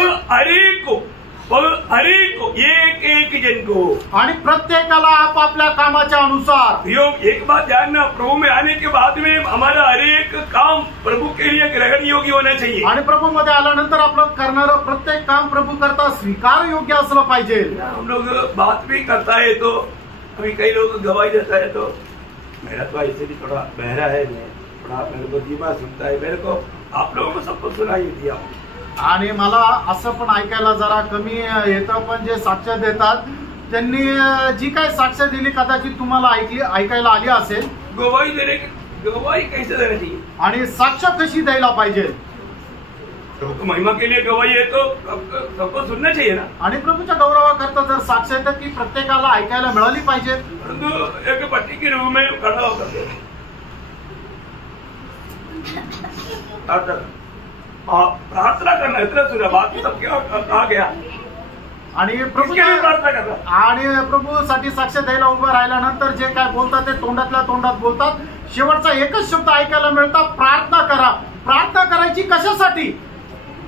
हरेक को एक जन को आणि प्रत्येकाला आपापल्या कामाच्या अनुसार। एक बात जानना, प्रभु में आने के बाद में हमारा हरेक काम प्रभु के लिए ग्रहण योग्य होना चाहिए। आणि प्रभू मध्ये आल्यानंतर आपलं करणारं प्रत्येक काम प्रभू करता स्वीकार योग्य असलं पाहिजे। हम लोग बात भी करता है तो अभी कई लोग गवाही देता है तो मेरा तो ऐसे भी थोड़ा बहरा है, मैं थोड़ा मेरे को धीमा सुनता है, मेरे को आप लोगों को सबको सुनाई दिया। आणि मला असं पण ऐकायला जरा कमी येतं, पण जे साक्ष देतात त्यांनी जी काय साक्ष दिली कदाचित तुम्हाला ऐकायला आली असेल। गवाही कैसे देना चाहिए आणि साक्ष कशी द्यायला पाहिजे। तो महिमा के लिए गवाही है तो सबको सुनना चाहिए ना। आणि प्रभूच्या गौरवाकरता जर साक्ष येतं ती प्रत्येकाला ऐकायला मिळाली पाहिजे। परंतु एक पट्टी के रूप में खड़ा होकर प्रार्थना करना इतना सुना, बाकी सब क्या कहा गया आणि प्रार्थना करना आणि प्रभूसाठी साक्ष द्यायला उभं राहिल्यानंतर जे काय बोलतात ते तोंडातल्या तोंडात बोलतात। शेवटचा एकच शब्द ऐकायला मिळतात, प्रार्थना करा। प्रार्थना करायची कशासाठी?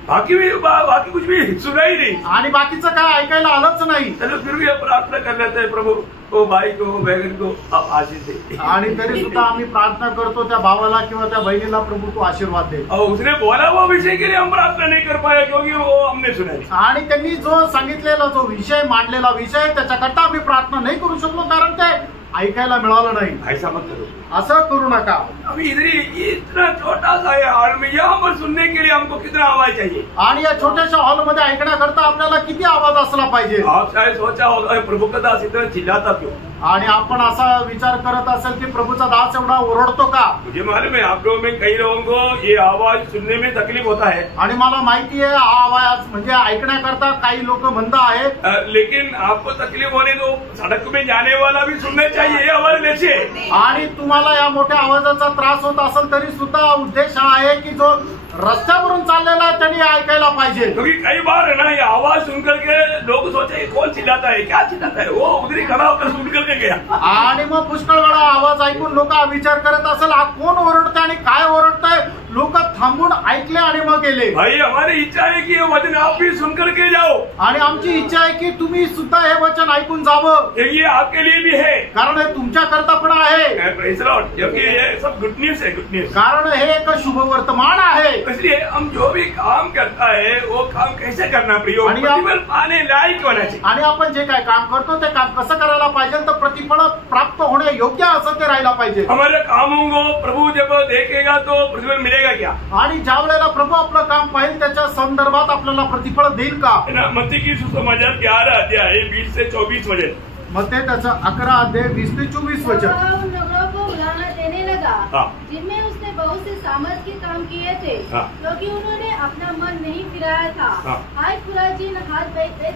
बाकी कुछ भी सुना ही नहीं आणि बाकीचं काय ऐकायला आलंच नाही। चलो फिर भी प्रार्थना कर लेते हैं, प्रभु ओ भाई को बहन को आप आशीष दे। आणि तरी सुद्धा आम्ही प्रार्थना करतो त्या भावाला किंवा त्या बहिणीला प्रभू तू आशीर्वाद दे। और उसने बोला वो विषय के लिए हम प्रार्थना नहीं कर पाए क्योंकि वो हमने सुना। आणि त्यांनी जो सांगितलेला जो विषय मांडलेला विषय त्याच्याकरता आम्ही प्रार्थना नहीं करू शकलो कारण ते ऐकायला मिळालं नाही। ऐसा मत करो, असं करू नका। अभी इधर ये इतना छोटा सा है हॉल में, यहाँ पर सुनने के लिए हमको कितना आवाज चाहिए। आणि या छोट्याशा हॉलमध्ये ऐकण्याकरता आपल्याला किती आवाज असला पाहिजे। आप शायद सोचा होगा प्रभु का दास इतना चिल्लाता क्यों। आणि आपण असा विचार करत असेल की प्रभूचा दास एवढा ओरडतो का। मुझे मालूम है आप लोगों में कई लोगों को ये आवाज सुनने में तकलीफ होता है। आणि मला माहिती आहे हा आवाज म्हणजे ऐकण्याकरता काही लोक मंद आहेत, लेकिन आपको तकलीफ होने दो, सड़क में जाने वाला भी सुनना चाहिए ये आवाज लेचे। आणि तुम्हाला या मोठ्या आवाजाचा त्रास होत असेल तरी सुद्धा उद्देश हा आहे की जो रस्त्यावरून चाललेला आहे त्यांनी ऐकायला पाहिजे। क्योंकि कई बार है ना ये आवाज सुनकर के लोग सोचे कौन चिल्लाता है, क्या चिल्लाता है, वो उधर ही खड़ा होकर सुन करके गया। आणि मग पुष्कळ वेळा आवाज ऐकून लोक विचार करत असेल हा कोण ओरडतंय आणि काय ओरडतंय। लोक थांबून ऐकले आणि मग गेले। भाई हमारी इच्छा है कि ये वचन आप भी सुन करके जाओ। आणि आमची इच्छा आहे की तुम्ही सुद्धा हे वचन ऐकून जावं। ये आपके लिए भी है, कारण हे तुमच्या करता पण आहे। प्रेज लॉर्ड, क्योंकि ये सब गुड न्यूज है, गुड न्यूज। कारण हे एक शुभ वर्तमान आहे। इसलिए हम जो भी काम करता है वो काम कैसे करना प्रिय, प्रतिफल पाने लायक होना चाहिए। आणि आपण जे काय काम करतो ते काम कसं करायला पाहिजे तर प्रतिफळ प्राप्त होणे योग्य असं ते राहायला पाहिजे। हमारे कामों को प्रभु जब देखेगा तो प्रतिफल मिलेगा क्या। आणि ज्या वेळेला प्रभू आपलं काम पाहिजे त्याच्या संदर्भात आपल्याला प्रतिफळ देईल का। मत्ती की सुसमाचार 11 अध्याय 20 से 24 वचन। मत्ती त्याचं 11 अध्याय 20 ते 24 वचन। नगरों को उलाहना देने लगा जिनमें उसने बहुत से सामर्थ के काम किए थे, क्योंकि उन्होंने अपना मन नहीं फिराया था। हाय खुराजीन हाथ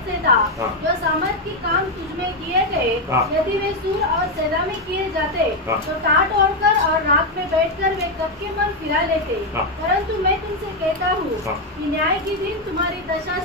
से था, जो सामर्थ के काम तुझमें किए थे यदि वे सूर और सैदा में किए जाते तो टाट ओढ़कर और रात में बैठकर वे कब के मन फिरा लेते। परंतु मैं तुमसे कहता हूँ कि न्याय के दिन तुम्हारी दशा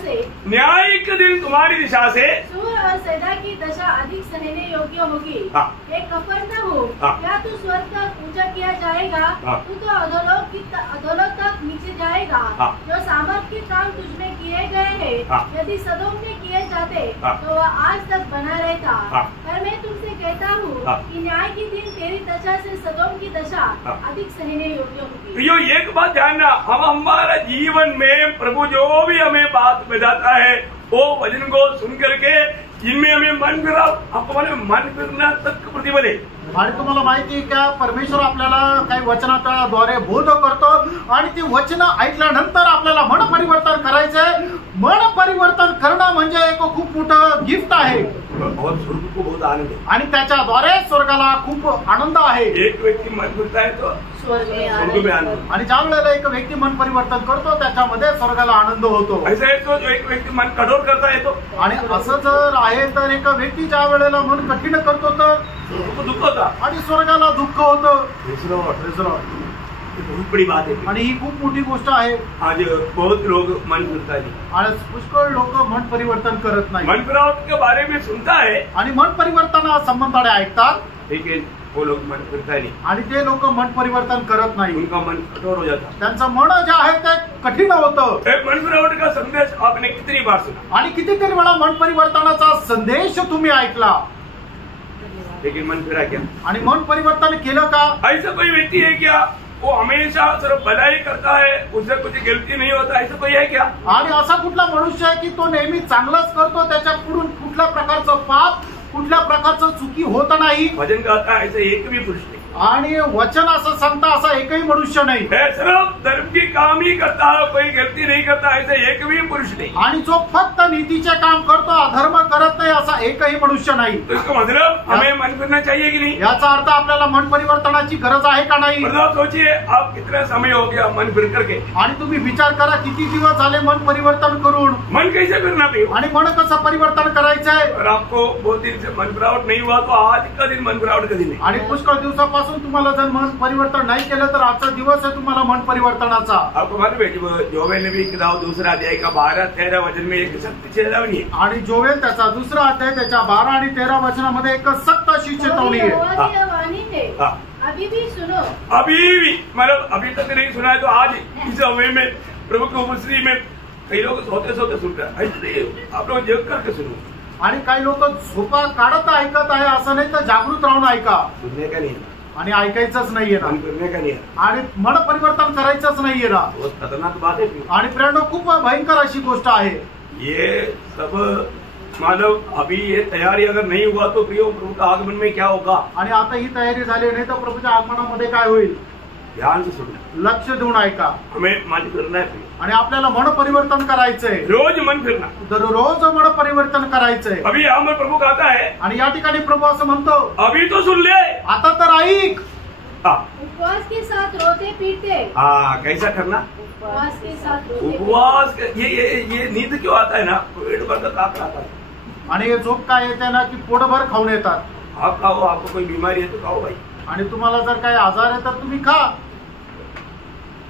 से सूर और सैदा की दशा अधिक सहने योग्य होगी। हाँ। हे कफरनहूम, हाँ। क्या तू स्वर्ग तक ऊंचा किया जाएगा? हाँ। तू तो अधोलोक तक नीचे जाएगा। हाँ। जो सामर्थ के काम तुझमें किए गए हैं, हाँ। यदि सदोम में किए जाते हाँ। तो वह आज तक बना रहता। हाँ। पर मैं तुमसे कहता हूँ हाँ। कि न्याय के दिन तेरी दशा से सदोम की दशा हाँ। अधिक सहने योग्य होगी। तो यो एक बात जानना, हम हमारा जीवन में प्रभु जो भी हमें बात बताता है वो वचन को सुन करके जिनमें हमें मन फिरा, हमारे मन फिरना तक प्रतिबल है। आणि तुम्हाला माहिती आहे का, परमेश्वर आपल्याला काही वचनाच्या द्वारे बोध करतो आणि ती वचन ऐकल्यानंतर आपल्याला मन परिवर्तन करायचंय। मन परिवर्तन करणं म्हणजे एक खूप मोठं गिफ्ट आहे और स्वर्ग को बहुत आनंद है। आणि त्याच्याद्वारे स्वर्गाला खूप आनंद आहे। एक व्यक्ति मन फिरता है तो स्वर्ग में स्वर्ग में आनंद। आणि ज्या वेळेला एक व्यक्ती मन परिवर्तन करतो त्याच्यामध्ये स्वर्गाला आनंद होतो। ऐसा है तो जो एक व्यक्ति मन कठोर करता है तो आणि असं जर आहे तर एक व्यक्ती ज्या वेळेला मन कठीण करतो तर स्वर्ग को दुख होता। आणि स्वर्गाला दुःख होतं। ये बहुत बड़ी बात है। आणि ही खूप मोठी गोष्ट आहे। आज बहुत लोग मन फिरता है, आणि पुष्कळ लोक मन परिवर्तन करत नाही मन फिरावट के बारे में सुनता है आणि मन परिवर्तन संबंधाने ऐकतात, लेकिन वो लोग मन फिरता नहीं, आणि ते लोक मन परिवर्तन करत नाही। उनका मन कठोर हो जाता। त्यांचं मन जे आहे ते कठीण होतं। एक मन फिरावट का संदेश आपने कितनी बार सुना, आणि कितीतरी वेळा मन परिवर्तनाचा संदेश तुम्ही ऐकला, लेकिन मन फिरा क्या? आणि मन परिवर्तन केलं का? ऐसा कोई व्यक्ति है क्या वो हमेशा सिर्फ भलाई करता है, उससे कुछ गलती नहीं होता, ऐसा कोई है क्या? आणि असा कुठला मनुष्य आहे की तो नेहमी चांगलंच करतो, त्याच्याकडून कुठल्या प्रकारचं पाप, कुठल्या प्रकारचं चुकी होत नाही? भजन गाता है ऐसा एक भी पुरुष नहीं आणि वचन असं सांगता असा एकही मनुष्य नाही। है, सिर्फ धर्म की काम ही करता है, कोई गलती नहीं करता, ऐसा एक भी पुरुष नहीं। आणि जो फक्त नीतीचे काम करतो, अधर्म करत नाही असा एकही मनुष्य नाही। तो इसका मतलब हमें मन फिरना चाहिए कि नहीं? याचा अर्थ आपल्याला मन परिवर्तनाची गरज आहे का नाही? मतलब सोचिए आप कितना समय हो गया मन फिर करके, आणि तुम्ही विचार करा किती दिवस झाले मन परिवर्तन करून, मन कैसे फिरना भी हो? आणि मन कसं परिवर्तन करायचंय? अगर आपको बहुत दिन से मन फिरावट नहीं हुआ तो आज का दिन मन फिरावट का दिन है। आणि पुष्कळ दिवसापासून तुम्हाला जर मन परिवर्तन नाही केलं तर आजचा दिवस आहे तुम्हाला मन परिवर्तनाचा। आपको मालूम है जब जोवेल ने भी किताब दूसरा अध्याय का 12-13 वचन में एक सख्त चेतावनी है। आणि जोवेल त्याचा दुसरा अध्याय त्याच्या 12 आणि 13 वचनामध्ये एक सक्त अशी चेतावणी आहे। यहोवा की वाणी है, हाँ। अभी भी सुनो। अभी भी मतलब अभी तक नहीं सुना है तो आज इस समय में प्रभु की उपस्थिति में कई लोग सोते सोते सुन रहे हैं, ऐसे आप लोग जग करके सुनो। आणि काही लोक झोपा काढत ऐकत आहे, असं नाही तर जागृत राहून ऐका। सुनने का नहीं है, आणि ऐकायचंच नाहीये ना, मन करने का नहीं है, आणि मन परिवर्तन करायचंच नाहीये ना। बहुत खतरनाक बात है। आणि प्रेरणा खूप भयंकर अशी गोष्ट आहे। ये सब मानव अभी ये तैयारी अगर नहीं हुआ तो प्रियो प्रभु का आगमन में क्या होगा? आणि आता ही तयारी झाली नाही तर प्रभूच्या आगमनामध्ये काय होईल? ध्यान से सुनना, लक्ष देऊन ऐका। हमें मन फिरना है, आणि आपल्याला मन परिवर्तन करायचंय, रोज मन फिरना। दररोज मन परिवर्तन करायचंय। अभी यहाँ पर प्रभु कहता है आणि या ठिकाणी प्रभू असं म्हणतो, अभी तो सुन ले, आता तर ऐक। हाँ उपवास के साथ रोते पीटते। हाँ, कैसा करना? उपवास के साथ रोते उपवास ये नींद क्यों आता है ना, पेट भर का ताप आता है। आणि हे झोप काय येते ना की पोटभर खाऊन येतात। आप खाओ, आपको कोई बीमारी है तो खाओ भाई, आणि तुम्हाला जर काही आजार आहे तर तुम्ही खा।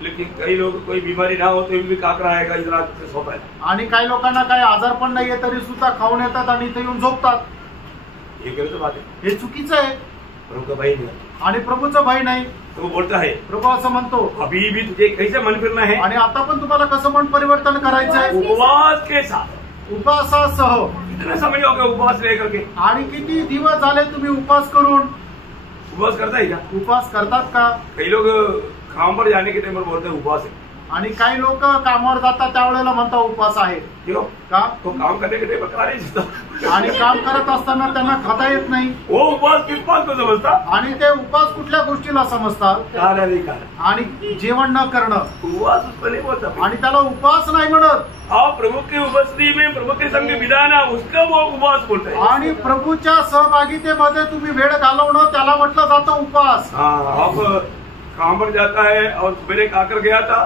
लेकिन कई लोग कोई बीमारी ना हो तो भी काकरा आएगा इस रात से सोता है। आणि काही लोकांना काही आजार पण नाहीये तरी सुद्धा खाऊन येतात आणि इथे येऊन झोपतात। ये गलत बात है, हे चुकीचं आहे। प्रभु का भाई नहीं आणि प्रभूचं भय नाही। तो वो बोलता है प्रभू असं म्हणतो, अभी भी तुझे कैसे मन फिरना है? आणि आता पण तुम्हाला कसं मन परिवर्तन करायचंय? उपवास के साथ। उपवासासह। कितना समय हो गया उपवास लेकर के? आणि किती दिवस झाले तुम्ही उपवास करून? उपवास करता है क्या? उपवास करतात का? कई लोग काम पर जाने के टाइम पर बोलते हैं उपवास है, आणि काही लोक कामावर जातात त्यावेळेला म्हणतात उपवास आहे। क्यों? का? तो काम करने के टाइम पर खा नहीं सकता, आणि काम करत असताना त्यांना खाता येत नाही। वो उपवास किस बात को समझता? आणि ते उपवास कुठल्या गोष्टीला समजतात? खाना नहीं खाना, आणि जेवण न करणं, उपवास उसको नहीं बोलता। आणि त्याला उपवास नाही म्हणत। आप प्रभु की उपस्थिति में प्रभु के संग बिताना, उसका वो उपवास बोलते हैं। आणि प्रभूच्या सहभागितेमध्ये तुम्ही वेळ घालवणं त्याला म्हटलं जातं उपवास। हाँ, आप काम पर जाता है और सवेरे खाकर गया था,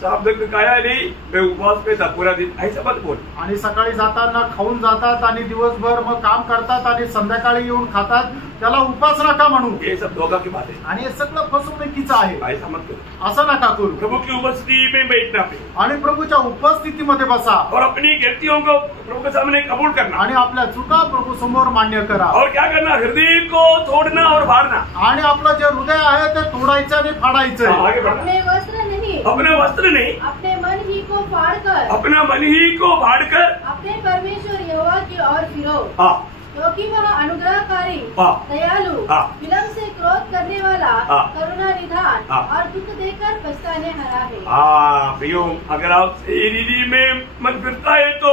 साफ तक खाया नहीं, मैं उपवास पे था पूरा दिन, ऐसा मत बोल। आणि सकाळी जाताना खाऊन जातात आणि दिवसभर मग काम करतात आणि संध्याकाळी येऊन खातात, त्याला उपास नका म्हणू। ये सब धोखा की बात है आणि हे सगळं फसवणुकीचं आहे, ऐसा मत करो। असं नका करू। प्रभु की उपस्थिति में बैठना पे आणि प्रभूच्या उपस्थितीमध्ये बसा और अपनी गलतियों को प्रभु के सामने कबूल करना आणि आपल्या चुका प्रभू समोर मान्य करा और क्या करना, हृदय को तोड़ना और फाड़ना। आणि आपलं जे हृदय आहे ते तोडायचं आणि फाडायचं। आगे बढ़ना, अपने वस्त्र नहीं, अपने वस्त्र नहीं, अपने मन ही को फाड़कर, अपना मन ही को फाड़कर अपने परमेश्वर यहोवा की ओर फिरो, हाँ क्योंकि वह अनुग्रहकारी, हाँ। दयालु, हाँ। विलंब से क्रोध करने वाला, हाँ। करुणा निधान हाँ। और दुख देकर पछताने हरा है। हाँ प्रियो, अगर आप सही रीति में मन फिरता है तो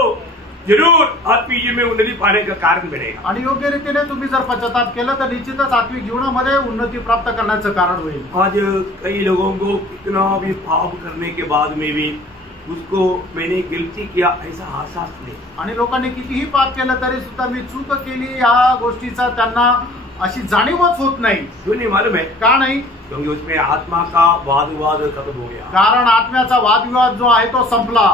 जरूर आत्मीय जीवन में उन्नति पाने का कारण बनेगा। आणि योग्य रीतीने तुम्ही जर पश्चाताप केलं तर निश्चितच आत्मिक जीवनामध्ये उन्नती प्राप्त करण्याचं कारण होईल। आज कई लोगों को कितना भी पाप करने के बाद में भी उसको मैंने गलती किया ऐसा एहसास नहीं। आणि लोकांनी कितीही पाप केलं तरी सुद्धा मी चूक केली या गोष्टीचा त्यांना अशी जाणीवच होत नाही। क्यों नहीं मालूम है? का नाही? क्योंकि उसमें आत्मा का वाद विवाद खत्म हो गया। कारण आत्म्याचा वादविवाद जो आहे तो संपला।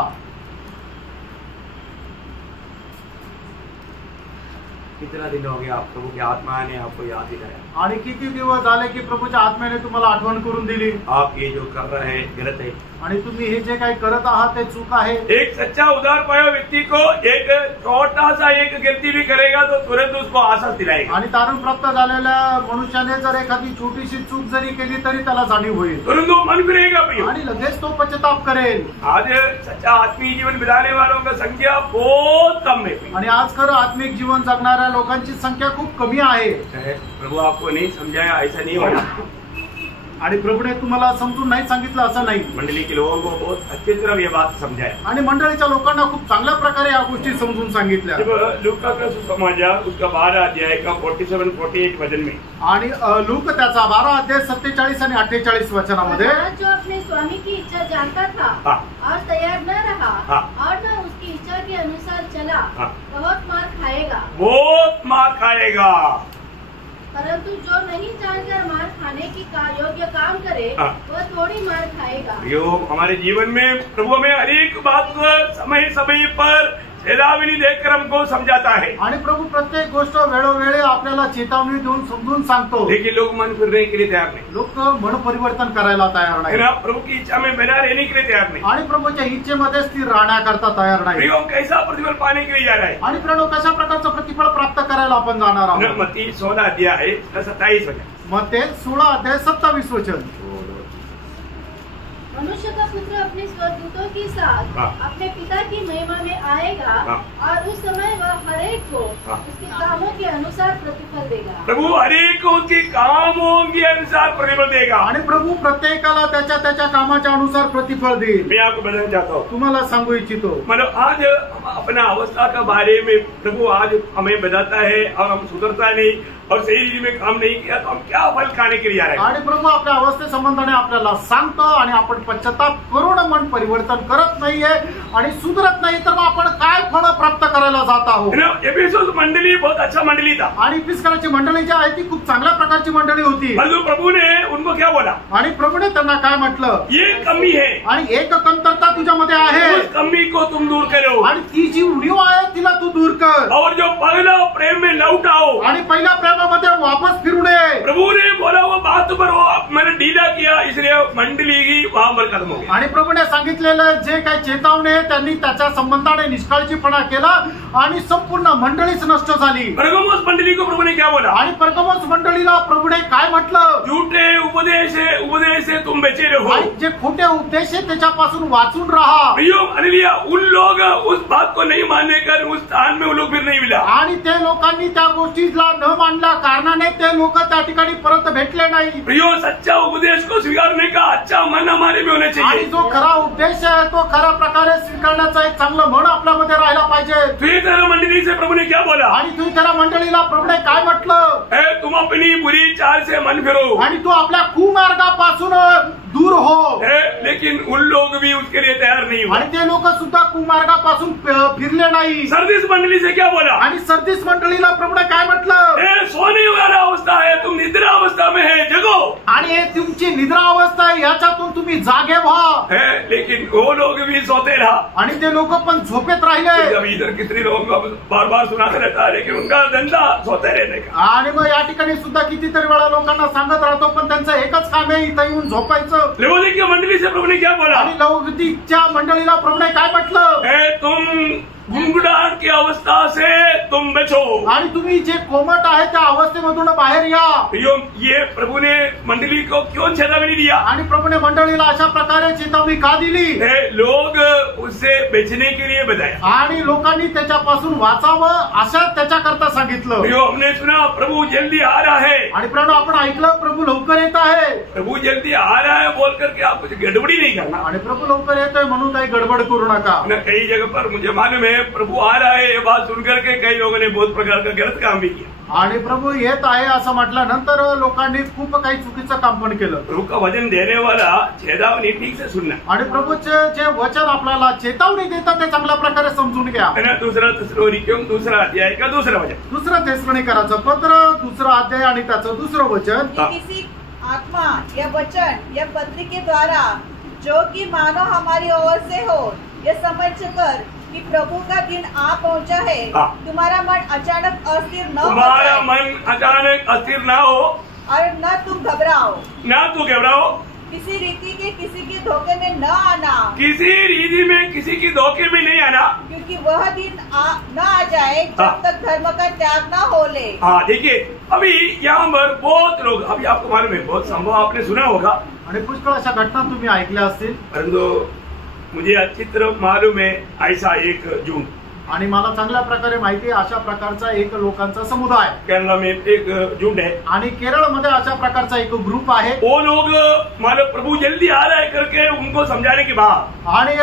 कितना दिन हो गया आप प्रभु की आत्मा ने आपको याद दिलाया, आणि किती दिवस झाले की प्रभूच्या आत्म्याने तुम्हाला आठवण करून दिली आप ये जो कर रहे हैं गलत है। आणि तुम्ही हे जे काही करत आहात ते चूक आहे। एक सच्चा उदार पाया व्यक्ति को एक छोटा सा एक गलती भी करेगा तो तुरंत उसको आशीष दिलाएगा। आणि तारण प्राप्त झालेल्या मनुष्याने जर एखादी छोटीशी चूक जरी केली तरी त्याला जाणीव होईल तुरंत वो मन फिरेगा भैया। आणि लगेच तो पश्चाताप करेल। आज सच्चा आत्मीय जीवन बिताने वालों का संख्या बहुत कम है आणि आज खरं आत्मिक जीवन जगणाऱ्या लोकांची संख्या खूप कमी आहे। प्रभु आपको नहीं समझाया ऐसा नहीं होना। आणि प्रभूने तुम्हाला समजून नाही सांगितलं असं नाही। मंडली के लोगों को बहुत अच्छी तरह ये बात समझाया आणि मंडळीच्या लोकांना खूप चांगल्या प्रकारे या गोष्टी समजून सांगितल्या। जब लूका का सुसमाचार उसका 12 अध्याय का 47-48 वचन में आणि लूक त्याचा 12 अध्याय 47 आणि 48 वचनामध्ये जो अपने स्वामी की इच्छा जानता था हाँ। और तैयार न रहा हाँ। और न उसकी इच्छा के अनुसार चला, हाँ। बहुत मार खाएगा। बहुत मार खाएगा। परंतु जो नहीं जानकर मार खाने की योग्य काम करे, हाँ। वह थोड़ी मार खाएगा। यो हमारे जीवन में प्रभु हमें हर एक बात को समय समय पर चेतावनी देकर हमको समझाता है। आणि प्रभू प्रत्येक गोष्ट वेळोवेळी आपल्याला चेतावणी देऊन समजून सांगतो। लेकिन लोग मन फिरने के लिए तैयार नहीं, लोक मन परिवर्तन करायला तयार है नाही ना, प्रभु की इच्छा में बना रहने के लिए तैयार नहीं। आणि प्रभूच्या इच्छेमध्ये स्थिर राहण्याकरता तयार नाही। प्रियो कैसा प्रतिफल पाने के लिए जा रहा है? आणि प्रणव कशा प्रकारचं प्रतिफळ प्राप्त करायला आपण जाणार आहोत? मत्ती 16 अध्याय 27 वचन। मग ते 16 अध्याय 27 वचन। मनुष्य का पुत्र अपने स्वर्गदूतों के साथ हाँ। अपने पिता की महिमा में आएगा, हाँ। और उस समय वह हरेक को हाँ। उसके कामों के अनुसार प्रतिफल देगा। प्रभु हर एक को उसके कामों के अनुसार प्रतिफल देगा। आणि प्रभू प्रत्येकाला त्याच्या त्याच्या कामाच्या अनुसार प्रतिफल देईल। मैं आपको बताना चाहता हूँ, तुम्हाला सांगू इच्छितो, मतलब आज हम अपना अवस्था का बारे में प्रभु आज हमें बताता है और हम सुधरता नहीं और सही रीति में काम नहीं किया तो हम क्या फल खाने के लिए जा रहे हैं? आणि प्रभू आपल्या अवस्थे संबंधाने आपल्याला सांगतो आणि आपण पश्चाताप करून मन परिवर्तन करत नाहीये आणि सुधरत नाही तर मग आपण काय फळ प्राप्त करायला जात आहोत? है ना, एफेसुस मंडली बहुत अच्छा मंडली था आणि पिस्कराची मंडळी जी आहे ती खूप चांगल्या प्रकारची मंडळी होती। परंतु प्रभु ने उनको क्या बोला? आणि प्रभूने त्यांना काय म्हटलं? ये कमी है, आणि एक कमतरता तुझ्यामध्ये आहे उस कमी को तुम दूर करो आणि ती जी उणीव आहे तिला तू दूर कर और जो पहला प्रेम में लौट आओ। आणि पहिल्या प्रेमामध्ये वापस फिरू नये। प्रभु ने बोला वो बात पर वो मैंने ढीला किया इसलिए मंडली की वहां पर खत्म हो गया। आणि प्रभूने सांगितलेलं जे काही चेतावणी आहे त्यांनी त्याच्या संबंधाने निष्काळजीपणा केला आणि संपूर्ण मंडळीच नष्ट झाली। परगमुस मंडली को प्रभु ने क्या बोला? आणि परगमुस मंडळीला प्रभूने काय म्हटलं? झूठे उपदेश से तुम बचे रहो। आणि जे खोटे उपदेश आहे त्याच्यापासून वाचून राहा। प्रियो हालेलुया, उन लोग उस बात को नहीं मानने कर उस स्थान में वो लोग फिर नहीं मिला। आणि ते लोकांनी त्या गोष्टीला न मानल्या कारणाने ते लोक त्या ठिकाणी परत भेटले नाही। प्रियो सच्चा उपदेश को स्वीकारने का अच्छा मन हमारे में होना आणि चाहिए। जो खरा उपदेश आहे तो खऱ्या प्रकारे स्वीकारण्याचा एक चांगलं मन आपल्यामध्ये राहायला पाहिजे। तुझे मंडली से प्रभु ने क्या बोला? आणि तू त्या मंडळीला प्रभूने काय म्हटलं? तुम अपनी बुरी चाल से मन फिरो। आणि तू आपल्या कुमार्गापासून दूर हो। लेकिन उन लोग भी उसके लिए तैयार नहीं हुए। आणि ते लोक सुद्धा कुमार्गापासून फिरले नाही। सर्दिस मंडली से क्या बोला? आणि सर्दिस मंडळीला प्रभूने काय म्हटलं? सोने वाला अवस्था है, तुम निद्रा अवस्था में है, जगो। आणि हे तुमची जी निद्रा अवस्था आहे याच्यातून तुम्ही जागे व्हा. है, लेकिन वो लोग भी सोते रहा. आणि ते लोक पण झोपेत राहिले. जब इधर कितने लोगों को बार बार सुनाता रहता है लेकिन उनका धंधा सोते रहने का. आणि मग या ठिकाणी सुद्धा कितीतरी वेळा लोकांना सांगत राहतो पण त्यांचं एकच काम आहे इथं येऊन झोपायचं. लवोदिकीय मंडली से प्रभु ने क्या बोला? आणि लवोदिकीच्या मंडळीला प्रभूने काय म्हटलं? तुम गुंगुडाट की अवस्था से तुम बचो. आणि तुम्ही जे कोमट आहे त्या अवस्थेमधून बाहेर या. ये प्रभु ने मंडली को क्यों चेतावनी दिया? आणि प्रभूने मंडळीला अशा प्रकारे चेतावणी का दिली? लोग उससे बचने के लिए बताया. आणि लोकांनी त्याच्यापासून वाचावं असं त्याच्याकरता सांगितलं. हमने सुना प्रभु जल्दी आ रहा है. आणि प्रभू आपण ऐकलं प्रभू लवकर येत आहे. प्रभु जल्दी आ रहा है बोल करके आप कुछ गड़बड़ी नहीं करना. आणि प्रभू लवकर येतोय म्हणून काही गडबड करू नका. कई जगह पर मुझे मालूम है प्रभु आ रहा है ये बात सुनकर के कई लोगों ने बहुत प्रकार का गलत काम भी किया. आणि प्रभू येत आहे असं म्हटल्यानंतर लोकांनी खूप काही चुकीचं काम पण केलं. प्रभु का वचन देने वाला चेतावनी ठीक से सुनना. आणि प्रभूचे जे वचन आपल्याला चेतावणी देतात ते चांगल्या प्रकारे समजून घ्या. दूसरा तेसलोनिकैयों दूसरा अध्याय का दूसरा वचन. दुसरा तेसलोनिकराचं पत्र दुसरा अध्याय आणि त्याचं दुसरं वचन. किसी आत्मा या वचन या पत्री द्वारा जो कि मानो हमारी ओर से हो ये समझकर कि प्रभु का दिन आ पहुंचा है. तुम्हारा मन अचानक अस्थिर न हो. तुम्हारा मन अचानक अस्थिर ना हो और न तुम घबराओ. ना तू घबराओ. किसी रीति के किसी के धोखे में न आना. किसी रीति में किसी की धोखे में नहीं आना. क्योंकि वह दिन न आ जाए जब तक धर्म का त्याग न हो ले. हाँ देखिए अभी यहाँ पर बहुत लोग अभी आपको मालूम है बहुत संभव आपने सुना होगा आणि पुष्कळ अशा घटना तुम्ही ऐकल्या असतील. परंतु मुझे अच्छी तरह मालूम है ऐसा एक झुंड. आणि मला चांगल्या प्रकारे माहिती आहे अशा प्रकारचा एक लोकांचा समुदाय केरला में एक झुंड है. आणि केरळमध्ये अशा प्रकारचा एक ग्रुप आहे. वो लोग मानो प्रभु जल्दी आ रहा है करके उनको समझाने के बाद आणि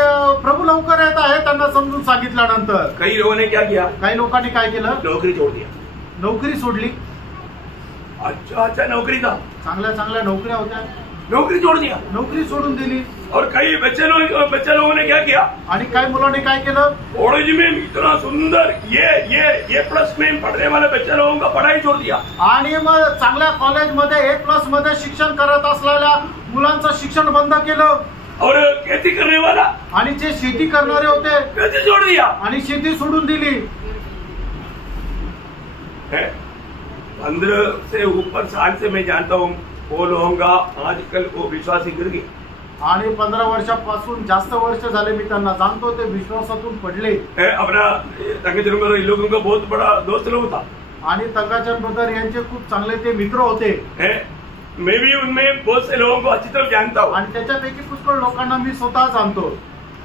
प्रभु लवकर येत आहे त्यांना समजून सांगितल्यानंतर कई लोगों ने क्या किया? काही लोकांनी काय केलं? नौकरी छोड़ दिया. नोकरी सोडली. अच्छा नौकरी था. चांगल्या नोकऱ्या होत्या. नौकरी छोड़ दिया. नौकरी सोडून दिली. और कई बच्चे लोगों ने क्या किया? आणि काही मुलांनी काय केलं? कॉलेज में इतना सुंदर ये प्लस में पढ़ने वाले बच्चे लोगों का पढ़ाई छोड़ दिया. आणि मग चांगल्या कॉलेजमध्ये A+ मध्ये शिक्षण करत असलेल्या मुलांचं शिक्षण बंद केलं. और खेती करने वाला आणि जे शेती करणारे होते खेती छोड़ दिया. आणि शेती सोडून दिली. 15 से ऊपर साल से मैं जानता हूँ वो लोगों का आजकल वो विश्वास ही गिर गया. आणि 15 वर्षापासून जास्त वर्ष झाले मी त्यांना जाणतो ते विश्वासातून पडले. अपना तंगचंद इन लोगों का बहुत बड़ा दोस्त लोग था. आणि तंगाचंद ब्रदर यांचे खूप चांगले ते मित्र होते. मैं भी उनमें बहुत से लोगों को अच्छी तरह जानता हूँ. आणि त्याच्यापैकी पुष्कळ लोकांना मी स्वतः जानतो.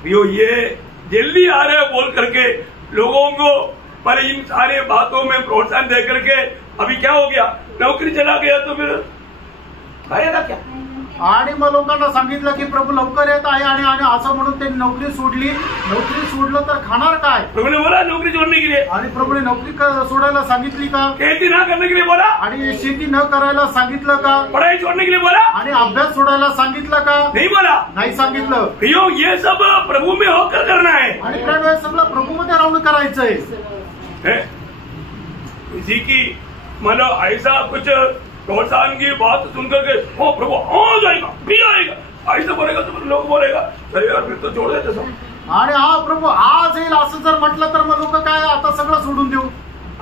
ये जल्दी आ रहे बोल करके लोगों को पर इन सारे बातों में प्रोत्साहन दे करके अभी क्या हो गया? नौकरी चला गया तो फिर खाएगा क्या? आणि मग लोकांना सांगितलं की प्रभू लवकर येत आहे आणि असं म्हणून त्यांनी नोकरी सोडली. नोकरी सोडलं तर खाणार काय? प्रभूने बोला नौकरी छोड़ने के लिए. आणि प्रभूने नोकरी सोडायला सांगितली का? खेती ना करने के लिए बोला. आणि शेती न करायला सांगितलं का? पढ़ाई छोड़ने के लिए बोला. आणि अभ्यास सोडायला सांगितलं का? नहीं बोला. नाही सांगितलं. प्रियो ये सब प्रभु में होकर करना है. आणि प्रियो सगळं प्रभूमध्ये राहून करायचंय. किसी की मानो ऐसा कुछ प्रोत्साहन की बात सुनकर के ओ प्रभु आ जाएगा भी आएगा ऐसा बोलेगा तो लोग बोलेगा अरे यार फिर तो छोड़ देते सब. आणि हा प्रभू आज येईल असं जर म्हटलं तर मग लोक काय आता सगळं सोडून देऊ.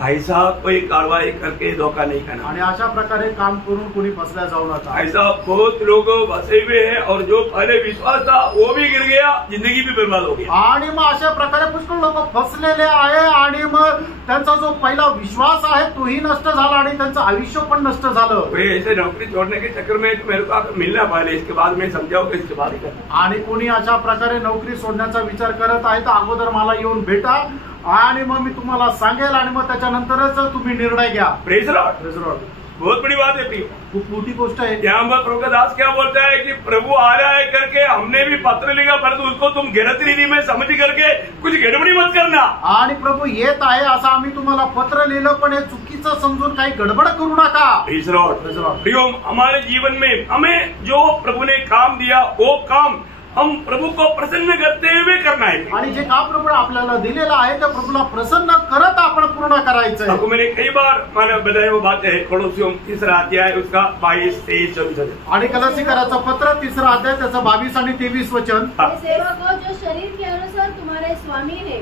ऐसा कोई कार्रवाई करके धोखा नहीं करना. आणि अशा प्रकारे काम करून कोणी फसल्या जाऊ नका. ऐसा बहुत लोग फंसे हुए हैं और जो पहले विश्वास था वो भी गिर गया, जिंदगी भी बर्बाद हो गया. आणि मग अशा प्रकारे पुष्कळ लोक फसलेले आहे आणि मग त्यांचा जो पहिला विश्वास आहे तोही नष्ट झाला आणि त्यांचं आयुष्य पण नष्ट झालं. ऐसे नौकरी छोड़ने के चक्कर में मेरे को आकर मिलना पहले इसके बाद मैं समझाऊंगा इसके बाद ही करना. आणि कोणी अशा प्रकारे नोकरी सोडण्याचा विचार करत आहे तर अगोदर मला येऊन भेटा आणि मग मी तुम्हाला सांगेल आणि मग त्याच्यानंतरच तुम्ही निर्णय घ्या. Praise Lord. बहुत बड़ी बात है प्रिय. खूप मोठी गोष्ट आहे. यहाँ पर प्रभु का दास क्या बोलता है कि प्रभु आ रहा है करके हमने भी पत्र लिखा परंतु उसको तुम गलत रीति में समझ करके कुछ गड़बड़ी मत करना. आणि प्रभु येत आहे असं आम्ही तुम्हाला पत्र लिहिलं पण हे चुकीचं समजून काही गडबड करू नका. Praise Lord. प्रियो हमारे जीवन में हमें जो प्रभु ने काम दिया वो काम हम प्रभु को प्रसन्न करते हुए करना है। आणि जे काम प्रभू आपल्याला दिलेलं आहे त्या प्रभूला प्रसन्न करत आपण पूर्ण करायचंय। आपको मैंने कई बार मैंने बताया वो बात है, कोलोसियों 3 अध्याय उसका 22, 23, 24। आणि कलसीकराचं पत्र 3 अध्याय त्याचं 22 आणि 23 वचन। हे सेवकों, जो शरीर के अनुसार तुम्हारे स्वामी है,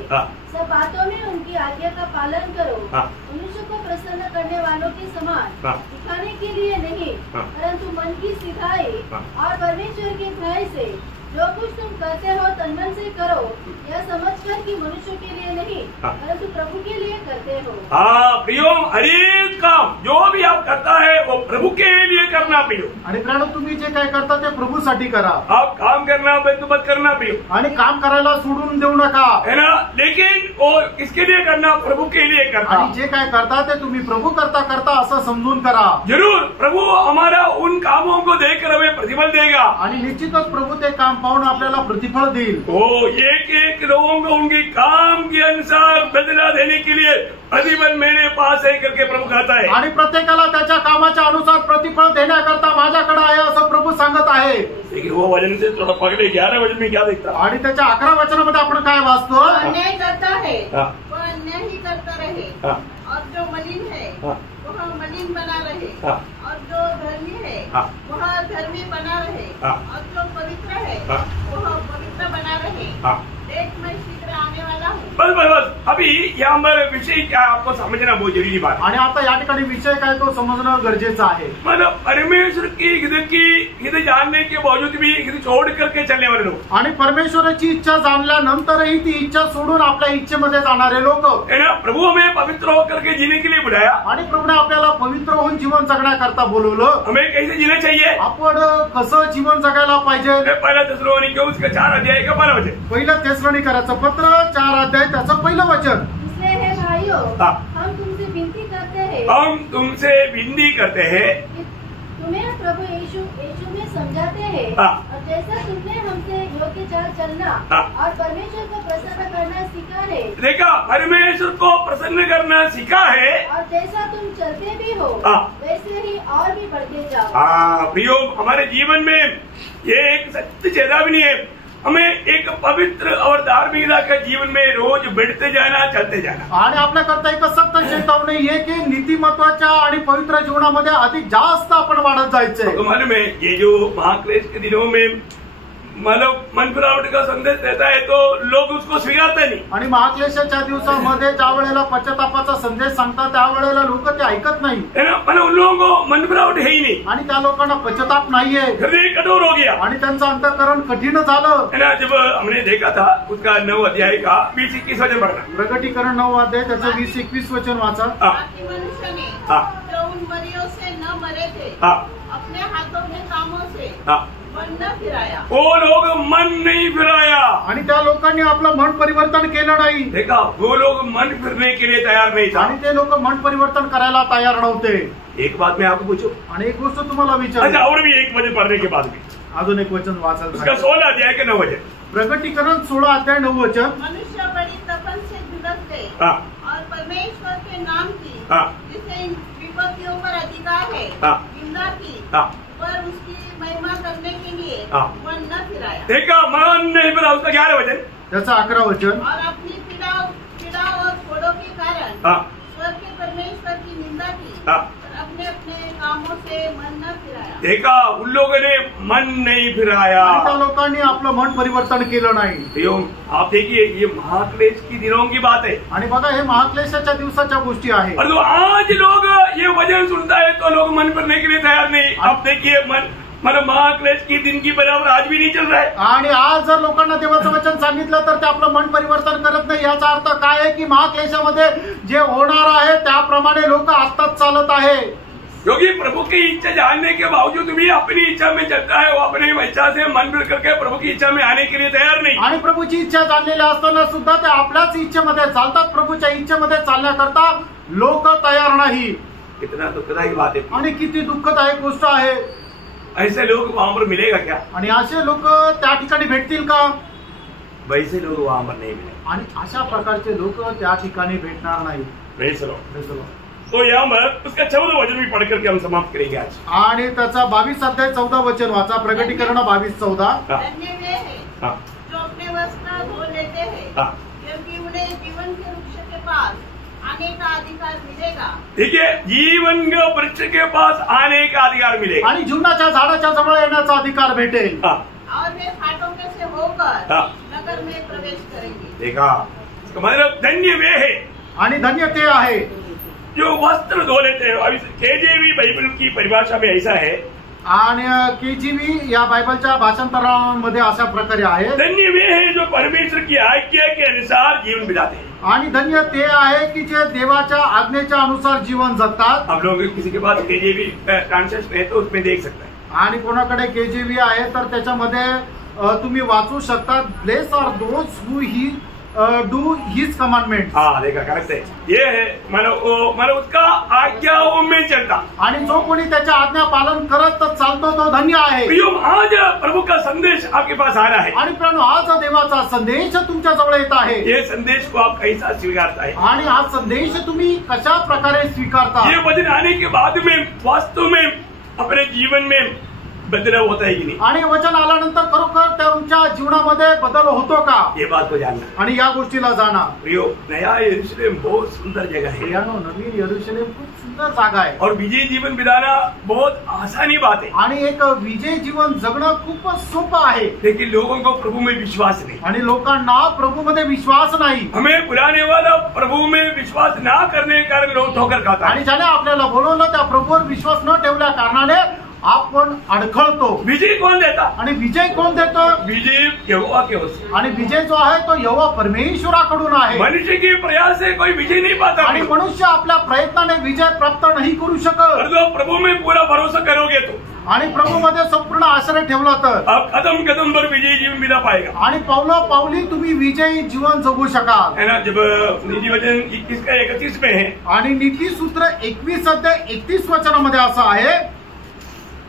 सब बातों में उनकी आज्ञा का पालन करो, मनुष्य को प्रसन्न करने वालों के समान दिखाने के लिए नहीं, परंतु मन की सिधाई और परमेश्वर की भय से जो कुछ तुम करते हो तन मन से करो, यह समझकर कि मनुष्य के लिए नहीं परंतु प्रभु के लिए करते हो। प्रियो, हर एक काम जो भी आप करता है वो प्रभु के लिए करना प्रियो। आणि प्रियो, तुम्ही जे काय करता ते प्रभूसाठी करा। आप काम करना बंद मत करना प्रियो, आणि काम करायला सोडून देऊ नका, है ना। लेकिन वो किसके लिए करना? प्रभु के लिए करना। आणि जे काय करता ते तुम्ही प्रभू करता करता असं समजून करा। जरूर प्रभु हमारा उन कामों को देखकर हमें प्रतिफल देगा, आणि निश्चितच प्रभू ते काम पाहून आपल्याला प्रतिफल देईल। वो एक एक लोगों को उनके काम के अनुसार बदला देने के लिए प्रतिफल मेरे पास है करके प्रभु कहता है। आणि प्रत्येकाला त्याच्या कामाच्या अनुसार प्रतिफल देण्याकरता माझ्याकडे आहे असं प्रभू सांगत आहे। लेकिन वो वचन से थोड़ा पकड़े, 11 वचन में क्या देखता? आणि त्याच्या 11 वचनामध्ये आपण काय वाचतो? अन्याय करता है वह अन्याय ही करता रहे, और जो मलिन है वह मलिन बना रहे, और जो धर्मी है वह धर्मी बना रहे, और जो पवित्र है वह पवित्र बना रहे। देख मैं शीघ्र आने वाला हूँ। बस बस बस, अभी यहाँ पर विषय क्या आपको समझना बहुत जरूरी बात है। आणि आता या ठिकाणी विषय काय तो समजणं गरजेचं आहे। मतलब परमेश्वर की हित जानने के बावजूद भी हित छोड़ करके चलने वाले लोग, आणि परमेश्वराची इच्छा जाणल्यानंतरही ती इच्छा सोडून आपल्या इच्छेमध्ये जाणारे लोक, है ना। प्रभु हमें पवित्र होकर के जीने के लिए बुलाया, आणि प्रभूने आपल्याला पवित्र होऊन जीवन जगण्याकरता बोलवलं। हमें कैसे जीना चाहिए? आपण कसं जीवन जगायला पाहिजे? पहला थिस्सलुनीकियों उसका 4 अध्याय का 12 वचन। पहिलं थिस्सलुनीकराचं पत्र 4 अध्याय त्याचं पहिलं वचन। इसलिए हे भाइयों, हम तुमसे विनती करते हैं, हम तुमसे विनती करते हैं कि तुम्हें प्रभु यीशु में समझाते हैं, और जैसा तुमने हमसे योग्य चाल चलना और परमेश्वर को प्रसन्न करना सीखा है, देखा, परमेश्वर को प्रसन्न करना सीखा है, और जैसा तुम चलते भी हो वैसे ही और भी बढ़ते जाओ। प्रियो, हमारे जीवन में ये एक सत्य चेतावनी है, हमें एक पवित्र और धार्मिकता के जीवन में रोज बढ़ते जाना, चलते जाना। आणि आपल्याकरता एक सत्य चेतावणी आहे की नीतिमत्वाच्या आणि पवित्र जीवनामध्ये अधिक जास्त आपण वाढत जायचंय। तो मालूम है, ये जो महाक्लेश के दिनों में मतलब मन फिरावट का संदेश देता है तो लोग उसको स्वीकारते नहीं। आणि महाक्लेशाच्या दिवसामध्ये ज्या वेळेला पश्चातापाचा संदेश सांगतात त्यावेळेला लोक ते ऐकत नाही, है ना। मतलब उन लोगों को मन फिरावट है ही नहीं, आणि त्या लोकांना पश्चाताप नाहीये, हृदय कठोर हो गया, आणि त्यांचं अंतःकरण कठीण झालं, है ना। जब हमने देखा था उसका 9 अध्याय का 20-21 वचन पढ़ना। प्रकटीकरण 9 अध्याय त्याचं 20-21 वचन वाचा। बाकी मनुष्य ने जो उन मरियों से न मरे थे अपने हाथों के कामों से मन न फिराया, वो लोग मन नहीं फिराया, आणि त्या लोकांनी आपलं मन परिवर्तन केलं नाही। देखा, वो लोग मन फिरने के लिए तैयार नहीं था, आणि ते लोक मन परिवर्तन करायला तयार नव्हते। एक बात मैं आपको पूछूं, आणि एक गोष्ट तुम्हाला अच्छा, विचार, और भी एक वचन पढ़ने के बाद भी अजून एक वचन वाचाल। उसका 16 अध्याय के 9 वचन। प्रकटीकरण 16 अध्याय 9 वचन। मनुष्य बड़ी तपन से झुलसते और परमेश्वर के नाम की जिसे इन विपत्तियों पर अधिकार है निंदा की, पर उसकी महिमा करने के लिए मन न फिराया। देखा, मन नहीं फिरा, उसका 11 वचन। त्याचं 11 वचन। और अपनी पीड़ा और फोड़ों के कारण स्वर्ग के परमेश्वर की निंदा की, अपने अपने कामों से मन न फिराया। देखा, उन लोगों ने मन नहीं फिराया, आणि त्या लोकांनी आपलं मन परिवर्तन केलं नाही। आप देखिए, ये महाक्लेश की दिनों की बात है, आणि बघा हे महाक्लेशाच्या दिवसाच्या गोष्टी आहे। और तो आज लोग ये वचन सुनता है तो लोग मन फिरने के लिए तैयार नहीं। आप देखिए, मतलब महाक्लेश की दिन की बराबर आज भी नहीं चल रहा है। आणि आज जर लोकांना देवाचं वचन सांगितलं तर ते आपलं मन परिवर्तन करत नाही। याचा अर्थ काय आहे की महाक्लेशामध्ये जे होणार आहे त्याप्रमाणे लोक आत्ताच चालत आहे, क्योंकि प्रभु की इच्छा जानने के बावजूद भी अपनी इच्छा में चलता है, वो अपनी इच्छा से मन फिर करके प्रभु की इच्छा में आने के लिए तैयार नहीं। आणि प्रभूची इच्छा जाणलेल्या असताना सुद्धा ते आपल्याच इच्छेमध्ये चालतात, प्रभूच्या इच्छेमध्ये चालण्याकरता लोक तयार नाही। कितना दुखदायी बात है, आणि किती दुःखदायक गोष्ट आहे। ऐसे लोग वहां पर मिलेगा क्या? आणि असे लोक त्या ठिकाणी भेटतील का? वैसे लोग वहां पर नहीं मिले, आणि अशा प्रकारचे लोक त्या ठिकाणी भेटणार नाही। Praise the Lord. तो यहाँ पर उसका 14 वचन भी पढ़ करके हम समाप्त करेंगे आज। आणि त्याचा 22 अध्याय 14 वचन वाचा। प्रकटीकरण 22:14। धन्य वे हैं जो अपने वस्त्र धो लेते हैं, क्योंकि उन्हें जीवन के वृक्ष के पास आने का अधिकार मिलेगा। ठीक है, जीवन के वृक्ष के पास आने का अधिकार मिलेगा आणि जीवनाच्या झाडाच्या जवळ येण्याचा अधिकार भेटेल और वे फाटकों से होकर नगर में प्रवेश करेंगे। देखा, इसका मतलब धन्य वे है आणि धन्य ते आहे जो वस्त्र धो लेते हैं। अभी केजेवी बाइबल की परिभाषा में ऐसा है, आणि केजीवी या बायबलच्या भाषांतरामध्ये अशा प्रकारे आहे, धन्य वे है जो परमेश्वर की आज्ञा के अनुसार जीवन बिताते हैं। आणि धन्य ते आहे की जे देवाच्या आज्ञेच्या अनुसार जीवन जगतात। आप लोग किसी के पास केजेवी ट्रांसलेशन है तो उसमें देख सकता है। आणि कोणाकडे केजीवी आहे तर त्याच्यामध्ये तुम्ही वाचू शकता, bless are those who he do his commandment. हाँ, देखा, करेक्ट है। ये है मतलब उसका आज्ञाओं में चलता, आणि जो कोणी त्याच्या आज्ञा पालन करत चालतो तो धन्य आहे। प्रियो, आज प्रभु का संदेश आपके पास आ रहा है आणि प्रियो, आज देवाचा संदेश तुमच्या जवळ येत आहे। ये संदेश को आप कैसा स्वीकारता है, आणि हा संदेश तुम्ही कशा प्रकारे स्वीकारता? ये वचन आने के बाद में वास्तव में अपने जीवन में बदलाव होता है कि नहीं? आणि वचन आल्यानंतर खरोखर तुमच्या जीवनामध्ये बदल होतो का? ये बात को जानना। आणि या गोष्टीला जाणा। प्रियो, नया यरूशलेम बहुत सुंदर जगह है प्रियानो, नवीन यरूशलेम खूप सुंदर जागा आहे और विजयी जीवन बिताना बहुत आसानी बात है, आणि एक विजय जीवन जगणं खूपच सोपं आहे। लेकिन लोगों को प्रभु में विश्वास नहीं। आणि लोकांना प्रभूमध्ये विश्वास नाही। हमें बुलाने वाला प्रभु में विश्वास ना करने के कारण लोग ठोकर खाता है। आणि ज्याने आपल्याला बोलवलं त्या प्रभूवर विश्वास न ठेवल्या कारणाने आपण अडखळतो। विजय कौन देता? आणि विजय कोण देतो? विजय यहोवा के ओर से। आणि विजय जो आहे तो यहोवा परमेश्वराकडून आहे। मनुष्य के प्रयास से कोई विजय नहीं पाता, आणि मनुष्य आपल्या प्रयत्नाने विजय प्राप्त नाही करू शकत। और जो प्रभु में पूरा भरोसा करोगे तो आणि प्रभूमध्ये संपूर्ण आश्रय ठेवला तर आप कदम कदम पर विजयी जीवन बिता पाएगा। आणि पावली तुम्ही विजयी जीवन जगू शकाल। है ना? जब नीति वचन 21 का 31 में है, आणि नीती सूत्र 21 अध्याय 31 वचनामध्ये असं आहे,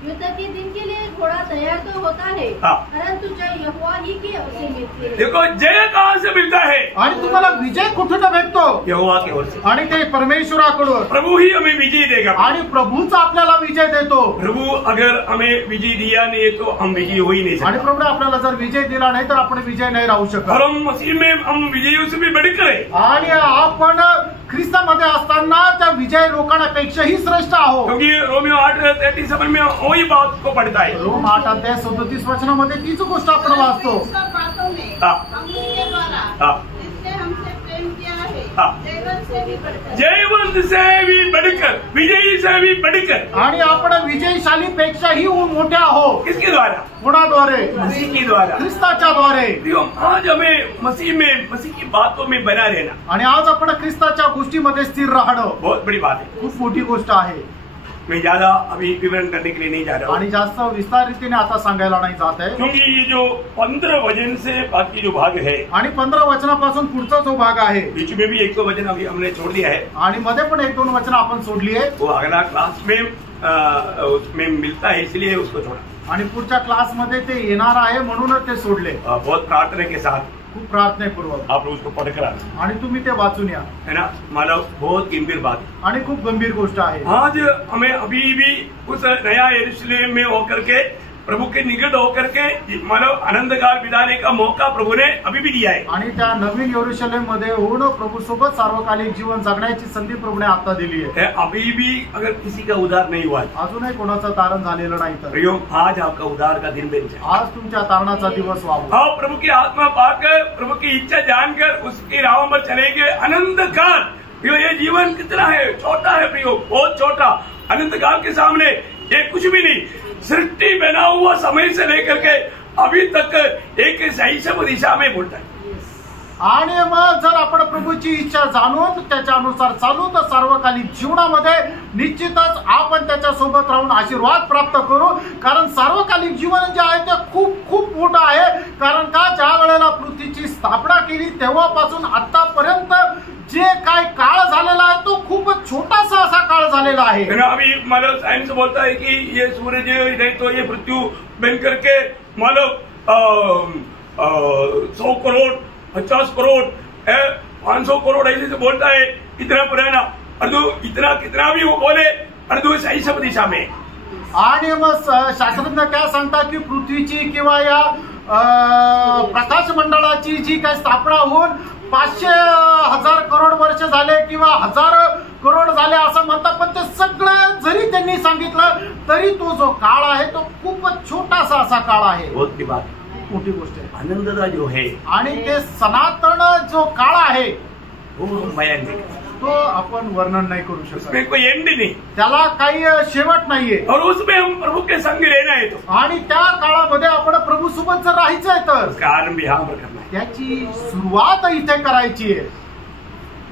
युद्ध के दिन के लिए घोड़ा तैयार तो होता है, परंतु जय यहोवा ही की ओर से मिलती है। देखो, जय कहाँ से मिलता है? आणि तुम्हाला विजय कुठून भेटतो? यहोवा की ओर से। आणि ते परमेश्वराकडून। प्रभु ही हमें विजय देगा। आणि प्रभूच आपल्याला विजय देतो। प्रभु अगर हमें विजय दिया नहीं तो हम विजयी हो ही नहीं आणि सकते। प्रभूने आपल्याला जर विजय दिला नाही तर आपण विजय नाही राहू और शकत। हम मसीह में हम विजयों से भी बढ़कर है, आणि आपण ख्रिस्तामध्ये असताना त्या विजय लोकांपेक्षाही श्रेष्ठ आहोत। क्योंकि रोमियो 8:37 में वही बात को पढ़ता है। रोम 8 अध्याय 37 वचनामध्ये तीच गोष्ट आपण वाचतो। सब बातों में हम उसके द्वारा जिसने हमसे प्रेम किया है, जयवंत से भी बढ़कर, जयवंत से भी बढ़कर, विजयी से भी बढ़कर। आणि आपण विजयशाली पेक्षाही मोठे आहोत। किसके द्वारा? कोणाद्वारे? मसीह के द्वारा। ख्रिस्ताच्या द्वारे। आज हमें मसीह की बातों में बना रहना, आणि आज आपण ख्रिस्ताच्या गोष्टीमध्ये स्थिर राहणं बहुत बड़ी बात है। खूप मोठी गोष्ट आहे। मैं ज्यादा अभी विवरण करने के लिए नहीं जा रहा हूँ, आणि जास्त विस्तार रीतीने आता सांगायला नाही जात आहे, क्योंकि ये जो 15 वचन से बाकी जो भाग है, आणि 15 वचनापासून पुढचा जो भाग आहे, बीच में भी 1-2 वचन अभी हमने छोड़ दिया है, आणि मध्ये पण 1-2 वचन आपण सोडली आहे। वो अगला क्लास में मिलता है, इसलिए उसको छोड़ा। आणि पुढच्या क्लासमध्ये ते येणार आहे म्हणूनच ते सोडले। बहुत प्रार्थना के साथ खूप प्रार्थनेपूर्वक आप लोग उसको पढ़कर आना, आणि तुम्ही ते वाचून या। है ना? मानव बहुत गंभीर बात है। आणि खूप गंभीर गोष्ट आहे। आज हमें अभी भी उस नया यरूशलेम में होकर के प्रभु के निकट होकर के मानव आनंद काल बिताने का मौका प्रभु ने अभी भी दिया है। आणि त्या नवीन यरूशलेम मध्ये होऊन प्रभू सोबत सार्वकालिक जीवन जगण्याची संधी प्रभूने आता दिली आहे। अभी भी अगर किसी का उद्धार नहीं हुआ है, अजूनही कोणाचं तारण झालेलं नाही तर प्रियो, आज आपका उद्धार का दिन बन जाए। आज तुमच्या तारणाचा दिवस व्हावा। आप प्रभु की आत्मा पाकर, प्रभु की इच्छा जानकर उसकी राहों पर चलेंगे। अनंत काल, प्रियो, ये जीवन कितना है, छोटा है प्रियो, बहुत छोटा। अनंत काल के सामने ये कुछ भी नहीं। सृष्टि बना हुआ समय से लेकर के अभी तक एक सही सब दिशा में बोलता है। आणि मग जर आपण प्रभूची इच्छा जाणून त्याच्या अनुसार चालू तर सार्वकालिक जीवनामध्ये निश्चितच आपण त्याच्या सोबत राहून आशीर्वाद प्राप्त करू। कारण सार्वकालिक जीवन जे आहे ते खूप खूप मोठं आहे। कारण का ज्या वेळेला पृथ्वीची स्थापना केली तेव्हापासून आतापर्यंत जे काय काळ झालेला आहे तो खूप छोटासा असा काळ झालेला आहे। अभी मानव साइंस बोलता है कि ये सूरज नहीं तो ये पृथ्वी बन करके मानव 100 करोड़ 50 करोड़ 500 करोड़ ऐसे से बोलता है, इतना पुराना। और जो इतना कितना भी वो बोले, और जो सही सब दिशा में। आणि मग शास्त्रज्ञ काय सांगतात की पृथ्वीची किंवा या प्रकाश मंडळाची जी काही स्थापना होऊन 500,000 करोड वर्ष झाले किंवा 1000 करोड झाले असं म्हणतात, पण ते सगळं जरी त्यांनी सांगितलं तरी तो जो काळ आहे तो खूपच छोटासा असा काळ आहे. बहुत बात मोठी गोष्ट आहे. आनंद जो है आणि ते सनातन जो काळ आहे वो भयानक, तो आपण वर्णन नाही करू शकत. उसमें कोई एंड नहीं त्याला काही शेवट नाहीये. और उसमें हम प्रभु के संग रहना है तो आणि त्या काळामध्ये आपण प्रभू सोबत जर राहायचंय तर उसका आरंभ यहाँ पर करना है. त्याची सुरुवात इथे करायची आहे.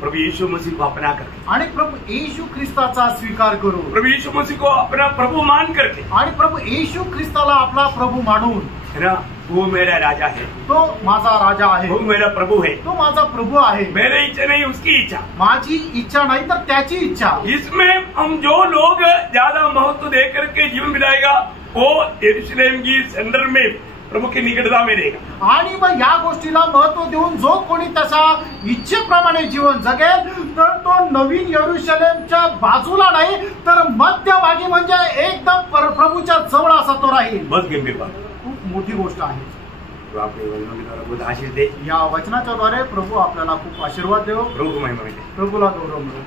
प्रभु यीशु मसीह को अपना करके, आणि प्रभू येशू ख्रिस्ताचा स्वीकार करू, प्रभु यीशु मसीह को अपना प्रभु मान करके, आणि प्रभू येशू ख्रिस्ताला आपला प्रभू मानून, है ना, वो मेरा राजा है, तो माझा राजा आहे, वो मेरा प्रभु है, तो माझा प्रभु आहे. मेरी इच्छा नहीं उसकी इच्छा, माझी इच्छा नाही तर त्याची इच्छा. इसमें हम जो लोग ज्यादा महत्व दे करके जीवन बिताएगा वो यरूशलेम की सेंटर में प्रभु की निकटता में रहेगा. आणि मग या गोष्टीला महत्व देऊन जो कोणी त्याच्या इच्छेप्रमाणे जीवन जगेल तर तो नवीन यरूशलेमच्या बाजूला नाही तर मध्यभागी, म्हणजे एकदम प्रभूच्या जवळ असा तो राहील. बहुत गंभीर बात, खूप मोठी गोष्ट आहे. तो आपने वचनों के द्वारा बहुत आशीष दे. या वचनाच्या द्वारे प्रभू आपल्याला खूप आशीर्वाद देव. प्रभु को महिमा दे. प्रभूला गौरव मिळो.